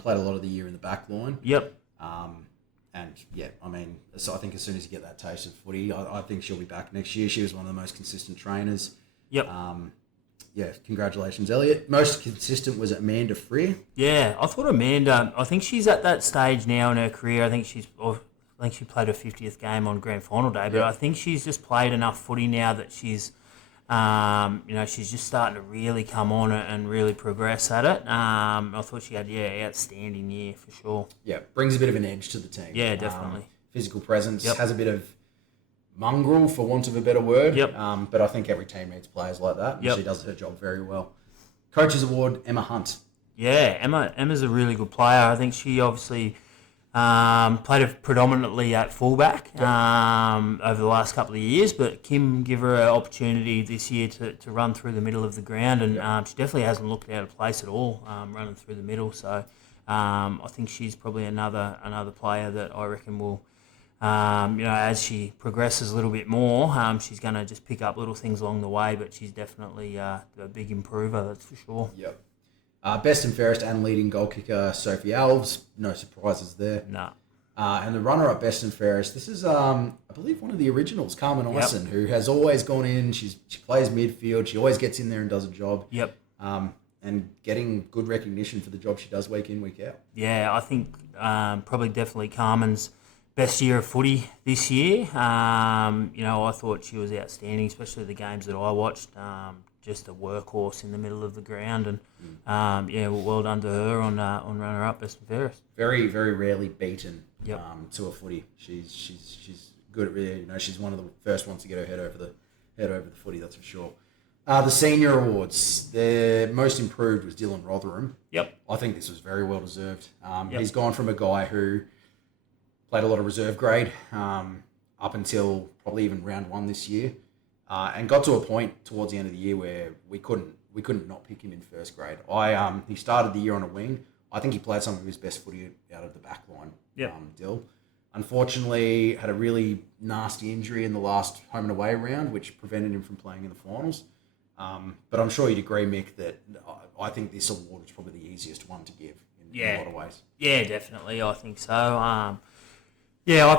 played a lot of the year in the back line. Yep. So I think as soon as you get that taste of footy, I think she'll be back next year. She was one of the most consistent trainers. Yep. Congratulations, Elliot. Most consistent was Amanda Freer. Yeah, I thought Amanda, I think she's at that stage now in her career. I think she played her 50th game on grand final day, but I think she's just played enough footy now that she's, she's just starting to really come on and really progress at it. I thought she had, outstanding year for sure. Yeah, brings a bit of an edge to the team. Yeah, definitely. Physical presence, has a bit of mongrel, for want of a better word. Yep. But I think every team needs players like that, and she does her job very well. Coaches Award, Emma Hunt. Yeah, Emma's a really good player. I think she obviously played predominantly at fullback over the last couple of years, but Kim gave her an opportunity this year to run through the middle of the ground, and she definitely hasn't looked out of place at all running through the middle. So I think she's probably another player that I reckon will, as she progresses a little bit more, she's going to just pick up little things along the way, but she's definitely a big improver, that's for sure. Yep. Best and fairest and leading goal kicker, Sophie Alves. No surprises there. No. And the runner-up, best and fairest, this is, I believe, one of the originals, Carmen Ison, who has always gone in. She plays midfield. She always gets in there and does a job. Yep. And getting good recognition for the job she does week in, week out. Yeah, I think probably definitely Carmen's best year of footy this year. I thought she was outstanding, especially the games that I watched. Just a workhorse in the middle of the ground, and well done to her on runner-up best and fairest. Very, very rarely beaten Yep. To a footy. She's good at really. She's one of the first ones to get her head over the footy. That's for sure. The senior awards, the most improved was Dylan Rotherham. Yep. I think this was very well deserved. Yep. He's gone from a guy who played a lot of reserve grade up until probably even round one this year, and got to a point towards the end of the year where we couldn't not pick him in first grade. He started the year on a wing. I think he played some of his best footy out of the back line. Yep. Dill. Unfortunately, had a really nasty injury in the last home and away round, which prevented him from playing in the finals. But I'm sure you'd agree, Mick, that I think this award is probably the easiest one to give in a lot of ways. Yeah, definitely. I think so. I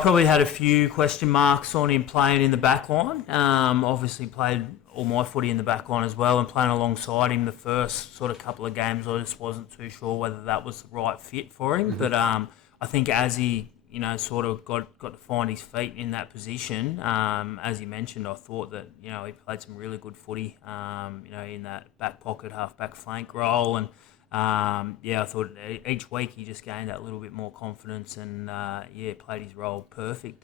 probably had a few question marks on him playing in the back line. Obviously played all my footy in the back line as well, and playing alongside him the first sort of couple of games, I just wasn't too sure whether that was the right fit for him. Mm-hmm. But I think as he sort of got to find his feet in that position. As you mentioned, I thought that, he played some really good footy, in that back pocket, half-back flank role. And, I thought each week he just gained that little bit more confidence and, played his role perfect.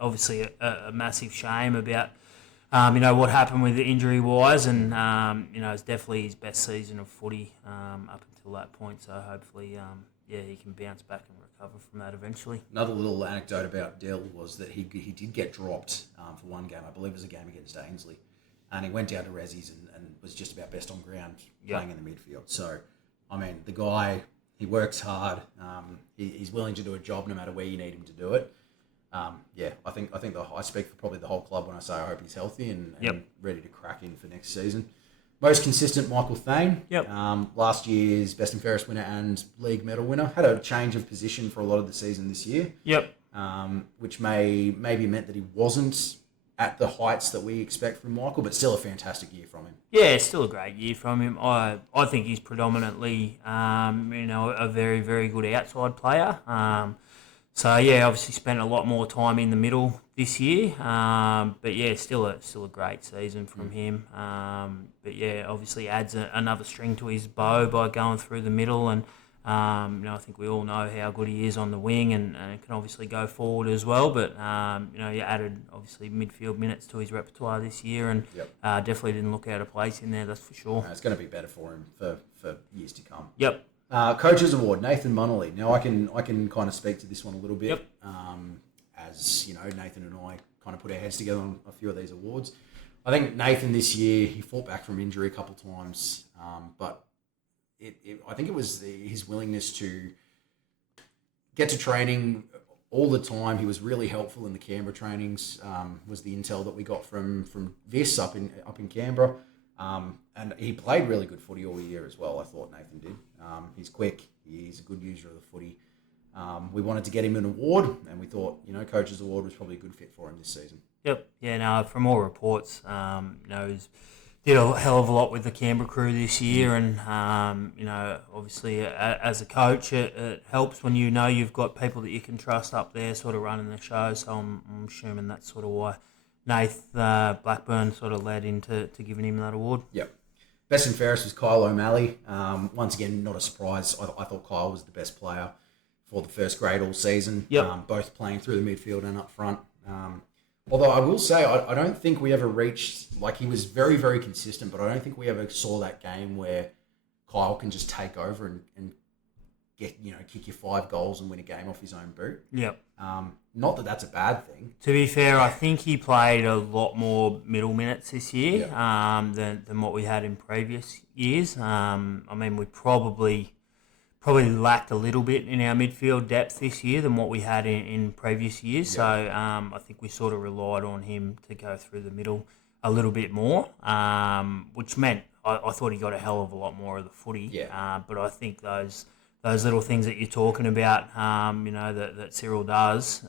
Obviously a massive shame about, what happened with the injury-wise. And, it's definitely his best season of footy up until that point. So hopefully, he can bounce back and recover from that eventually. Another little anecdote about Dill was that he did get dropped for one game. I believe it was a game against Ainsley. And he went down to Rezzies and was just about best on ground playing in the midfield. So, the guy, he works hard. He's willing to do a job no matter where you need him to do it. I think I speak for probably the whole club when I say I hope he's healthy and ready to crack in for next season. Most consistent, Michael Thane. Yep. Last year's best and fairest winner and league medal winner. Had a change of position for a lot of the season this year. Yep. Which maybe meant that he wasn't at the heights that we expect from Michael, but still a fantastic year from him. Yeah, still a great year from him. I think he's predominantly, a very, very good outside player. Obviously spent a lot more time in the middle this year. Still a great season from him. Obviously adds another string to his bow by going through the middle. And, I think we all know how good he is on the wing and can obviously go forward as well. But, he added, obviously, midfield minutes to his repertoire this year and definitely didn't look out of place in there, that's for sure. It's going to be better for him for years to come. Yep. Coaches Award, Nathan Munnelly. Now I can kind of speak to this one a little bit. Yep. As Nathan and I kind of put our heads together on a few of these awards. I think Nathan this year, he fought back from injury a couple of times, but I think it was his willingness to get to training all the time. He was really helpful in the Canberra trainings. Was the intel that we got from Vis up in Canberra. And he played really good footy all year as well, I thought Nathan did. He's quick. He's a good user of the footy. We wanted to get him an award, and we thought, Coach's Award was probably a good fit for him this season. Yep. Yeah, no, from all reports, he's did a hell of a lot with the Canberra crew this year. And, obviously as a coach, it helps when you've got people that you can trust up there sort of running the show. So I'm assuming that's sort of why Nath Blackburn sort of led into giving him that award. Yep. Best and fairest was Kyle O'Malley. Once again, not a surprise. I thought Kyle was the best player for the first grade all season. Yep. Both playing through the midfield and up front. Although I will say, I don't think we ever reached, he was very, very consistent, but I don't think we ever saw that game where Kyle can just take over and get, kick you 5 goals and win a game off his own boot. Yep. Not that that's a bad thing. To be fair, I think he played a lot more middle minutes this year than what we had in previous years. We probably lacked a little bit in our midfield depth this year than what we had in previous years. Yep. So I think we sort of relied on him to go through the middle a little bit more, which meant I thought he got a hell of a lot more of the footy. Yeah. But I think those little things that you're talking about, that Cyril does,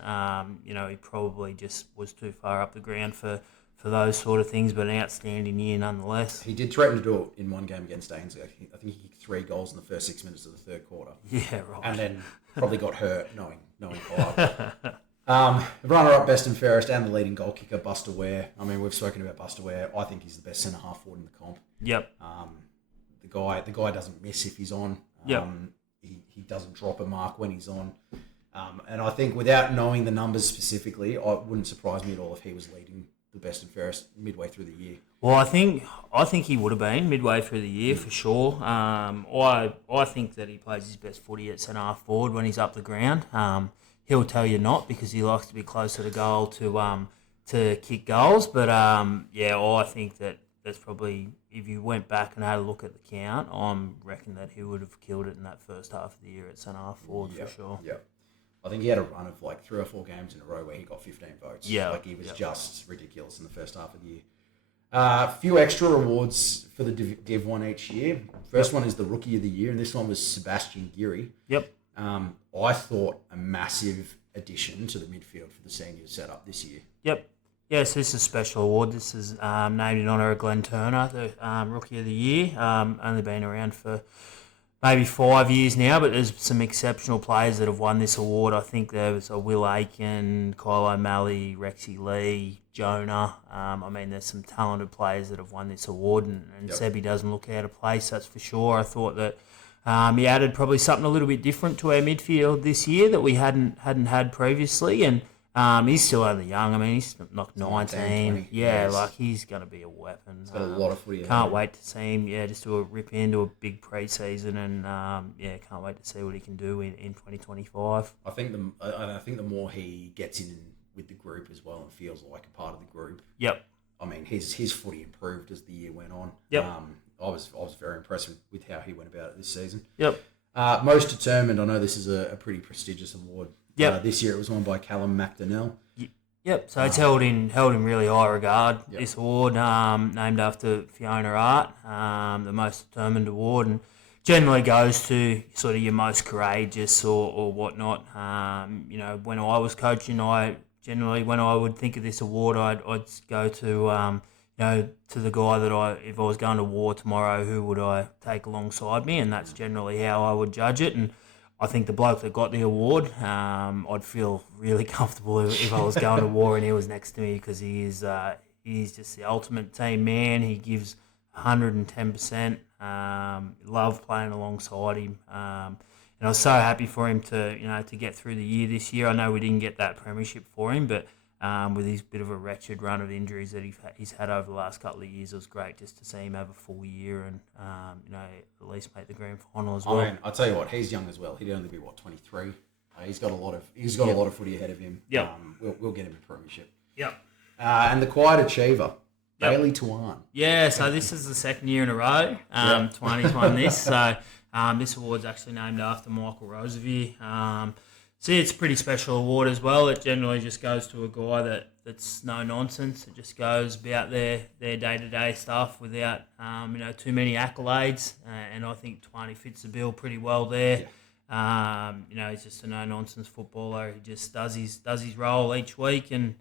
he probably just was too far up the ground for those sort of things, but an outstanding year nonetheless. He did threaten to do it in one game against Ainsley. I think he kicked 3 goals in the first 6 minutes of the third quarter. Yeah, right. And then probably got hurt knowing Kyle. The runner-up, best and fairest, and the leading goal kicker, Buster Ware. I mean, we've spoken about Buster Ware. I think he's the best centre half forward in the comp. Yep. The guy doesn't miss if he's on. Yep. He doesn't drop a mark when he's on. And I think without knowing the numbers specifically, it wouldn't surprise me at all if he was leading the best and fairest midway through the year. Well, I think he would have been midway through the year for sure. I think that he plays his best footy at centre half forward when he's up the ground. He'll tell you not because he likes to be closer to goal to kick goals. But I think that's probably, if you went back and had a look at the count, I reckon that he would have killed it in that first half of the year at centre half forward for sure. Yeah. I think he had a run of like 3 or 4 games in a row where he got 15 votes. Yeah. Like he was just ridiculous in the first half of the year. A few extra awards for the Div 1 each year. First one is the Rookie of the Year, and this one was Sebastian Geary. Yep. I thought a massive addition to the midfield for the seniors setup this year. Yep. Yes, this is a special award. This is named in honour of Glenn Turner, the Rookie of the Year. Only been around for maybe 5 years now, but there's some exceptional players that have won this award. I think there was a Will Aiken, Kyle O'Malley, Rexy Lee, Jonah. There's some talented players that have won this award, and Sebi doesn't look out of place, that's for sure. I thought that he added probably something a little bit different to our midfield this year that we hadn't had previously, and he's still only young. I mean, he's like 19. He's going to be a weapon. He's got a lot of footy. Can't wait to see him. Yeah, just do a rip into a big pre-season, and can't wait to see what he can do in 2025. I think the more he gets in with the group as well and feels like a part of the group. Yep. I mean, his footy improved as the year went on. Yep. I was very impressed with how he went about it this season. Yep. Most determined. I know this is a pretty prestigious award. Yep. This year it was won by Callum McDonnell. Yep. So it's held in really high regard. Yep. This award, named after Fiona Hart, the most determined award, and generally goes to sort of your most courageous or whatnot. When I was coaching, when I would think of this award, I'd go to to the guy that if I was going to war tomorrow, who would I take alongside me? And that's generally how I would judge it. And I think the bloke that got the award, I'd feel really comfortable if I was going to war and he was next to me, because he's just the ultimate team man. He gives 110%. Love playing alongside him. And I was so happy for him to get through the year this year. I know we didn't get that premiership for him, but with his bit of a wretched run of injuries that he's had over the last couple of years, it was great just to see him have a full year and at least make the grand final as well. I mean, I'll tell you what, he's young as well. He'd only be 23. He's got a lot of footy ahead of him. Yeah, we'll get him a premiership. Yep. And the quiet achiever, Bailey Tuan. Yeah, so this is the second year in a row. Tuani's won this. So this award's actually named after Michael Rosevier. It's a pretty special award as well. It generally just goes to a guy that's no nonsense. It just goes about their day-to-day stuff without too many accolades. And I think Tuani fits the bill pretty well there. Yeah. He's just a no-nonsense footballer. He just does his role each week, and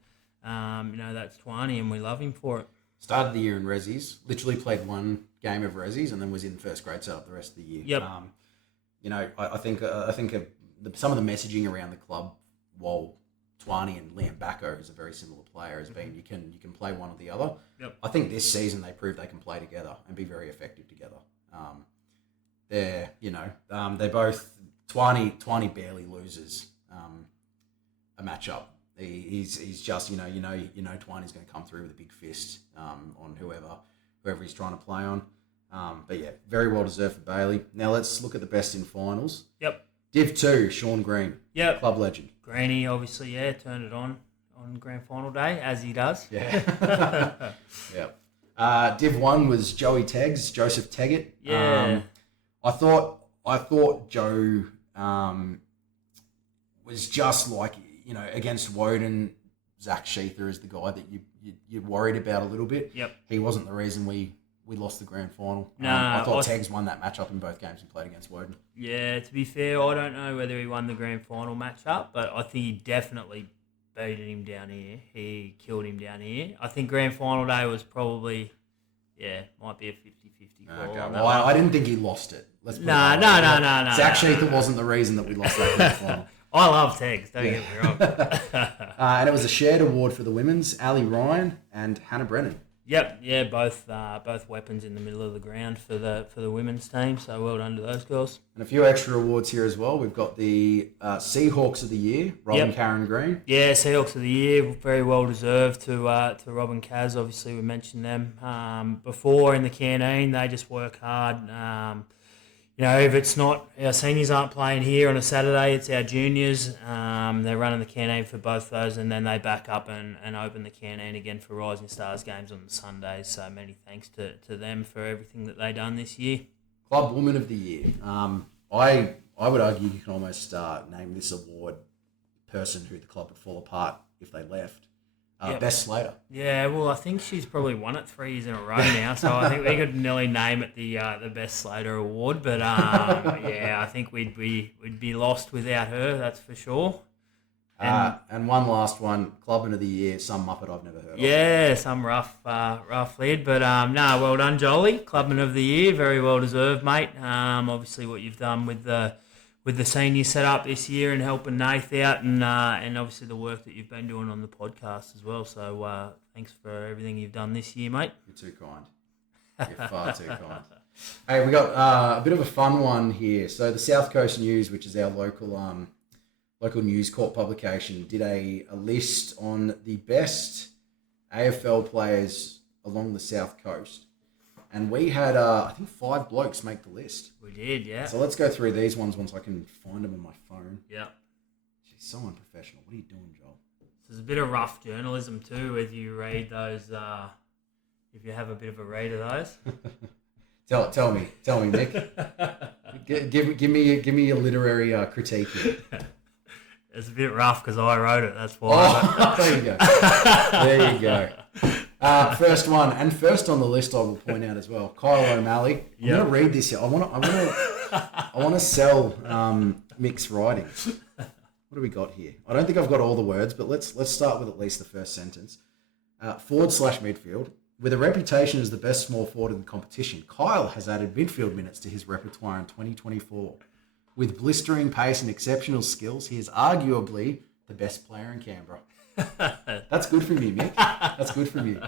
that's Tuani, and we love him for it. Started the year in Rezzies, literally played one game of Rezzies, and then was in first grade setup the rest of the year. Yep. I think some of the messaging around the club, while Tuani and Liam Bacco, who's a very similar player, has been you can play one or the other. Yep. I think this season they proved they can play together and be very effective together. They both Tuani barely loses a matchup. He's just Tuani's going to come through with a big fist on whoever he's trying to play on. But yeah, very well deserved for Bailey. Now let's look at the best in finals. Yep. Div 2, Sean Green. Yep. Club legend. Greeny, obviously, turned it on grand final day, as he does. Yeah. Yeah. Div 1 was Joseph Teggett. Yeah. I thought Joe was just like, against Woden, Zach Sheether is the guy that you're worried about a little bit. Yep. He wasn't the reason we lost the grand final. No, I thought Teggs won that matchup in both games he played against Woden. Yeah, to be fair, I don't know whether he won the grand final matchup, but I think he definitely beat him down here. He killed him down here. I think grand final day was probably, might be a 50-50 call. Okay, well, I didn't think he lost it. Let's put No. Zach Sheether wasn't the reason that we lost that grand final. I love tags, don't get me wrong. And it was a shared award for the women's, Ali Ryan and Hannah Brennan. Yep, yeah, both weapons in the middle of the ground for the women's team. So well done to those girls. And a few extra awards here as well. We've got the Seahawks of the Year, Rob and Karen Green. Yeah, Seahawks of the Year, very well deserved to Rob and Kaz. Obviously, we mentioned them before in the canteen. They just work hard. If it's not, our seniors aren't playing here on a Saturday, it's our juniors. They're running the canteen for both those, and then they back up and open the canteen again for Rising Stars games on the Sundays. So many thanks to them for everything that they done this year. Club Woman of the Year. I would argue you can almost name this award person who the club would fall apart if they left. Bess Slater. Yeah, well, I think she's probably won it 3 years in a row now, so I think we could nearly name it the Bess Slater Award. But I think we'd be lost without her. That's for sure. And one last one, Clubman of the Year, some Muppet I've never heard of. Yeah, some rough lid, but well done, Jolie. Clubman of the Year, very well deserved, mate. Obviously, what you've done with the senior setup this year and helping Nath out, and obviously the work that you've been doing on the podcast as well. So thanks for everything you've done this year, mate. You're too kind. You're far too kind. Hey, we got a bit of a fun one here. So the South Coast News, which is our local News Corp publication, did a list on the best AFL players along the South Coast. And we had, I think, 5 blokes make the list. We did, yeah. So let's go through these ones once I can find them on my phone. Yeah. She's so unprofessional. What are you doing, Joel? There's a bit of rough journalism too, if you read those, if you have a bit of a read of those. Tell me, Mick. give me a literary critique here. It's a bit rough because I wrote it. That's why. Oh, there you go. There you go. First one, and first on the list, I will point out as well, Kyle O'Malley. I'm going to read this here. I want to sell Mick's writing. What do we got here? I don't think I've got all the words, but let's start with at least the first sentence. Forward/midfield. With a reputation as the best small forward in the competition, Kyle has added midfield minutes to his repertoire in 2024. With blistering pace and exceptional skills, he is arguably the best player in Canberra. That's good from you, Mick. That's good from you.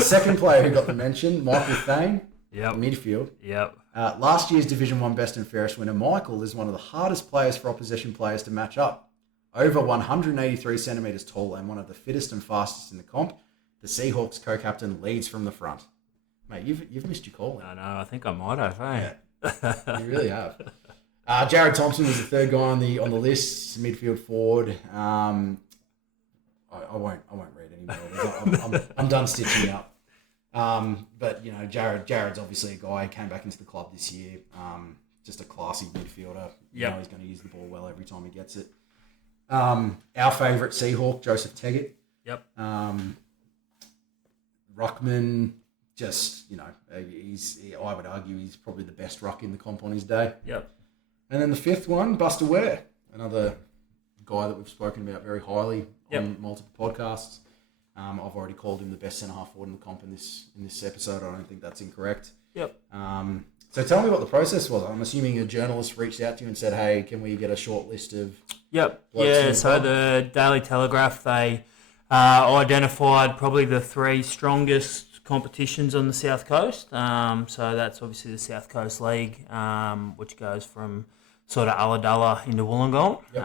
Second player who got the mention, Michael Thane, midfield. Yep. Last year's Division 1 Best and Fairest winner, Michael, is one of the hardest players for opposition players to match up. Over 183 centimetres tall and one of the fittest and fastest in the comp, the Seahawks co-captain leads from the front. Mate, you've missed your call. I know. I think I might have. Hey? Yeah. You really have. Jared Thompson was the third guy on the list, midfield forward. I won't read anymore. I'm done stitching up. But Jared's obviously a guy who came back into the club this year. Just a classy midfielder. You know he's going to use the ball well every time he gets it. Our favourite Seahawk, Joseph Teggett. Yep. Ruckman, I would argue he's probably the best ruck in the comp on his day. Yep. And then the fifth one, Buster Ware, another guy that we've spoken about very highly on multiple podcasts. I've already called him the best centre half forward in the comp in this episode. I don't think that's incorrect. Yep. So tell me what the process was. I'm assuming a journalist reached out to you and said, "Hey, can we get a short list of?" Yep. Yeah. So the Daily Telegraph, they identified probably the 3 strongest competitions on the South Coast. So that's obviously the South Coast League, which goes from sort of Ulladulla into Wollongong. Yep.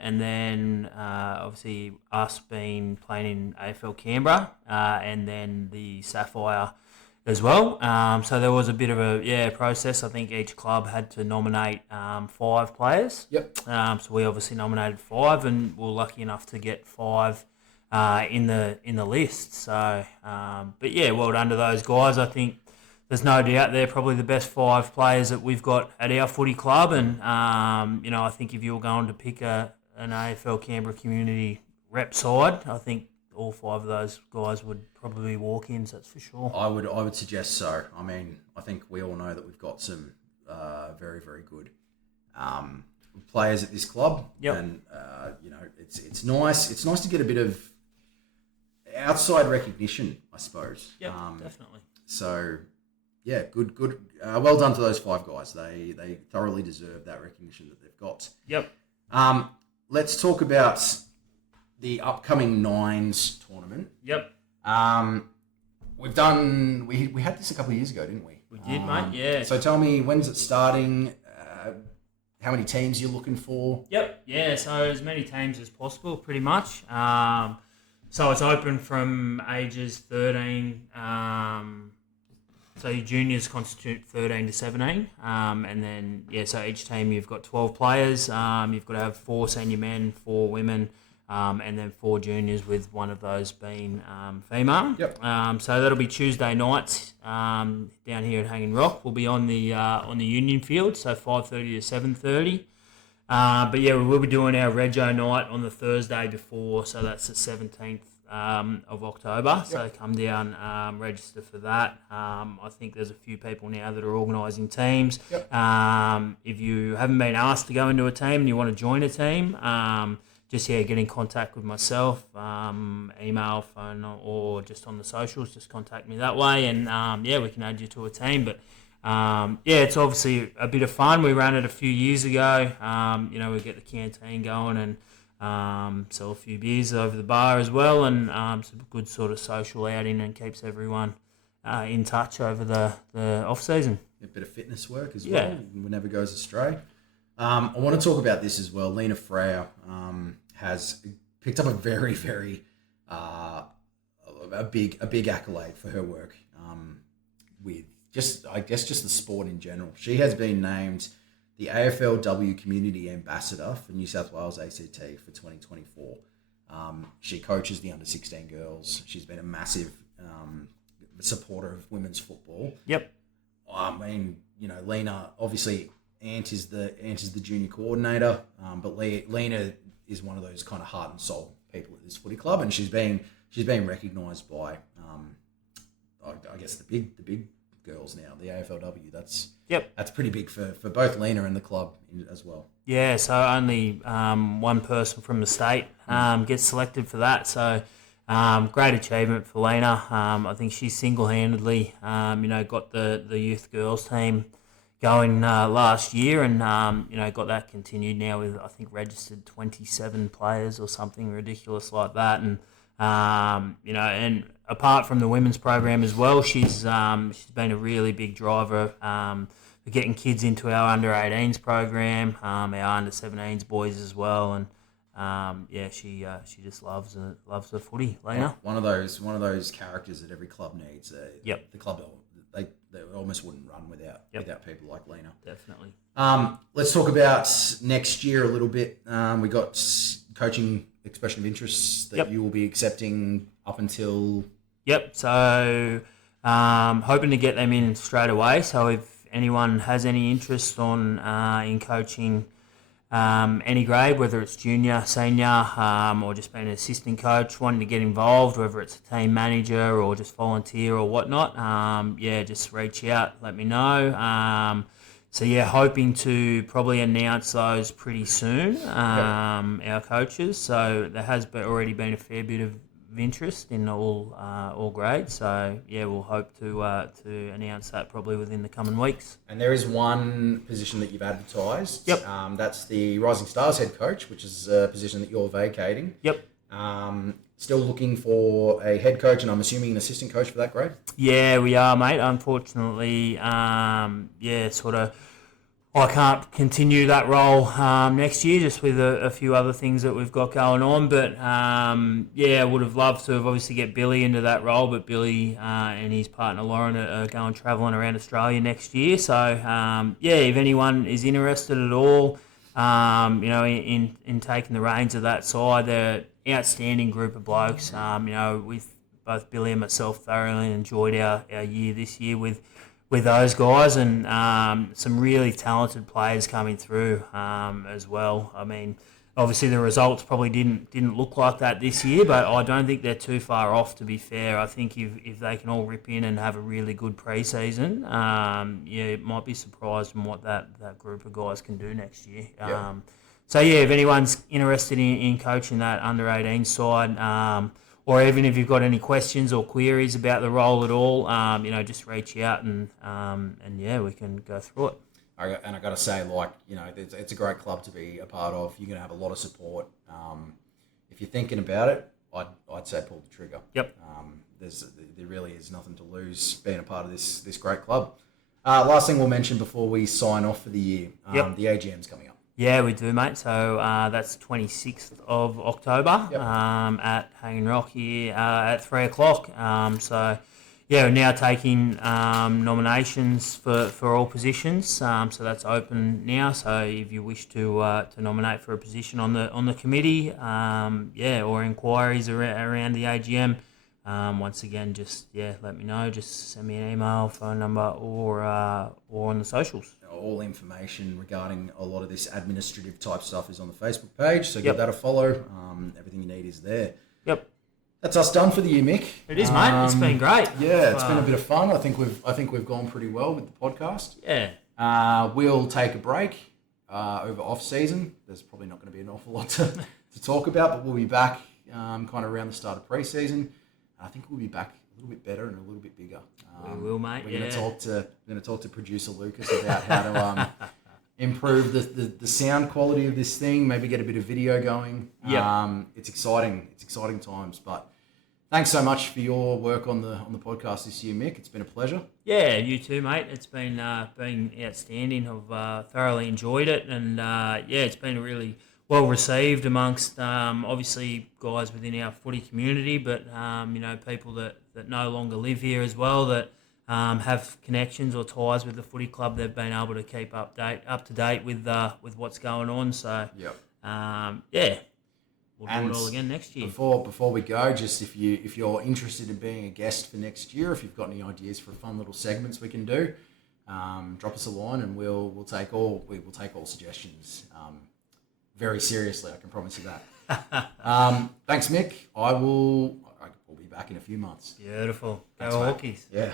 And then obviously us playing in AFL Canberra, and then the Sapphire as well. So there was a bit of a process. I think each club had to nominate 5 players. Yep. So we obviously nominated 5, and we were lucky enough to get 5 in the list. So, but yeah, well done to those guys. I think there's no doubt they're probably the best 5 players that we've got at our footy club. And, I think if you were going to pick an AFL Canberra community rep side, I think all 5 of those guys would probably be walk-ins, that's for sure. I would suggest so. I mean, I think we all know that we've got some very, very good players at this club. Yep. And, it's nice. It's nice to get a bit of outside recognition, I suppose. Yep, definitely. So, yeah, good. Well done to those 5 guys. They thoroughly deserve that recognition that they've got. Yep. Let's talk about the upcoming Nines tournament. Yep. We've done. We had this a couple of years ago, didn't we? We did, mate. Yeah. So tell me, when's it starting? How many teams you're looking for? Yep. Yeah. So as many teams as possible, pretty much. So it's open from ages 13. So your juniors constitute 13 to 17, and then so each team you've got 12 players. You've got to have 4 senior men, 4 women, and then 4 juniors, with one of those being female. Yep. So that'll be Tuesday nights down here at Hanging Rock. We'll be on the Union Field, so 5:30 to 7:30. But we will be doing our Rego night on the Thursday before, so that's the 17th of October. Yep. So come down, register for that. I think there's a few people now that are organising teams. Yep. If you haven't been asked to go into a team and you want to join a team, just get in contact with myself, email, phone, or just on the socials. Just contact me that way, and we can add you to a team. But it's obviously a bit of fun. We ran it a few years ago. We get the canteen going and sell a few beers over the bar as well, and it's a good sort of social outing and keeps everyone in touch over the off season. A bit of fitness work as well. Never goes astray. I want to talk about this as well. Lena Freya has picked up a very, very a big accolade for her work with just the sport in general. She has been named the AFLW Community Ambassador for New South Wales ACT for 2024. She coaches the under-16 girls. She's been a massive supporter of women's football. Yep. I mean, Lena, obviously, Ant is the junior coordinator, but Lena is one of those kind of heart and soul people at this footy club, and she's been recognised by, I guess the big girls now, the AFLW. That's pretty big for both Lena and the club as well. Yeah, so only one person from the state gets selected for that. So great achievement for Lena. I think she single-handedly, got the youth girls team going last year, and got that continued now with, I think, registered 27 players or something ridiculous like that. And and apart from the women's program as well, she's been a really big driver for getting kids into our under-18s program, our under-17s boys as well, and she just loves the footy, Lena. One of those characters that every club needs. The club they almost wouldn't run without people like Lena. Definitely. Let's talk about next year a little bit. We got coaching expression of interest that you will be accepting up until. Yep. So hoping to get them in straight away. So if anyone has any interest in coaching any grade, whether it's junior, senior, or just being an assistant coach, wanting to get involved, whether it's a team manager or just volunteer or whatnot, just reach out, let me know. Hoping to probably announce those pretty soon, our coaches. So there has already been a fair bit of interest in all grades. So we'll hope to announce that probably within the coming weeks. And there is one position that you've advertised. Yep. That's the Rising Stars head coach, which is a position that you're vacating. Yep. Still looking for a head coach, and I'm assuming an assistant coach for that grade? Yeah, we are, mate. Unfortunately, I can't continue that role next year, just with a few other things that we've got going on. But, I would have loved to have obviously get Billy into that role, but Billy and his partner Lauren are going travelling around Australia next year. So, if anyone is interested at all, in taking the reins of that side, they're an outstanding group of blokes. With both Billy and myself thoroughly enjoyed our year this year with those guys, and some really talented players coming through as well. I mean, obviously the results probably didn't look like that this year, but I don't think they're too far off, to be fair. I think if they can all rip in and have a really good pre-season, it might be surprised in what that group of guys can do next year. If anyone's interested in coaching that under-18 side, or even if you've got any questions or queries about the role at all, just reach out and we can go through it. I got to say, like, you know, it's a great club to be a part of. You're going to have a lot of support. If you're thinking about it, I'd say pull the trigger. Yep. There really is nothing to lose being a part of this great club. Last thing we'll mention before we sign off for the year, the AGM's coming up. Yeah, we do, mate. So that's 26th of October Yep. At Hanging Rock here at 3 o'clock. So, yeah, we're now taking nominations for all positions. So that's open now. So if you wish to nominate for a position on the committee, or inquiries around the AGM, once again, just let me know. Just send me an email, phone number, or on the socials. All information regarding a lot of this administrative type stuff is on the Facebook page, so give that a follow. Everything you need is there. Yep. That's us done for the year, Mick. It is, mate. It's been great. Yeah, it's been a bit of fun. I think we've gone pretty well with the podcast. Yeah. We'll take a break over off season. There's probably not going to be an awful lot to talk about, but we'll be back kind of around the start of pre-season. I think we'll be back a little bit better and a little bit bigger. We will, mate. We're going to talk to producer Lucas about how to improve the sound quality of this thing. Maybe get a bit of video going. Yeah. It's exciting. It's exciting times. But thanks so much for your work on the podcast this year, Mick. It's been a pleasure. Yeah, you too, mate. It's been outstanding. I've thoroughly enjoyed it, and it's been really well received amongst obviously guys within our footy community, but people that no longer live here as well, that have connections or ties with the footy club. They've been able to keep up to date with what's going on. So we'll do it all again next year. Before we go, just if you're interested in being a guest for next year, if you've got any ideas for fun little segments we can do, drop us a line and we'll take all suggestions very seriously. I can promise you that. Thanks, Mick. We'll be back in a few months. Beautiful. Go Thanks, Hawkies. Yeah.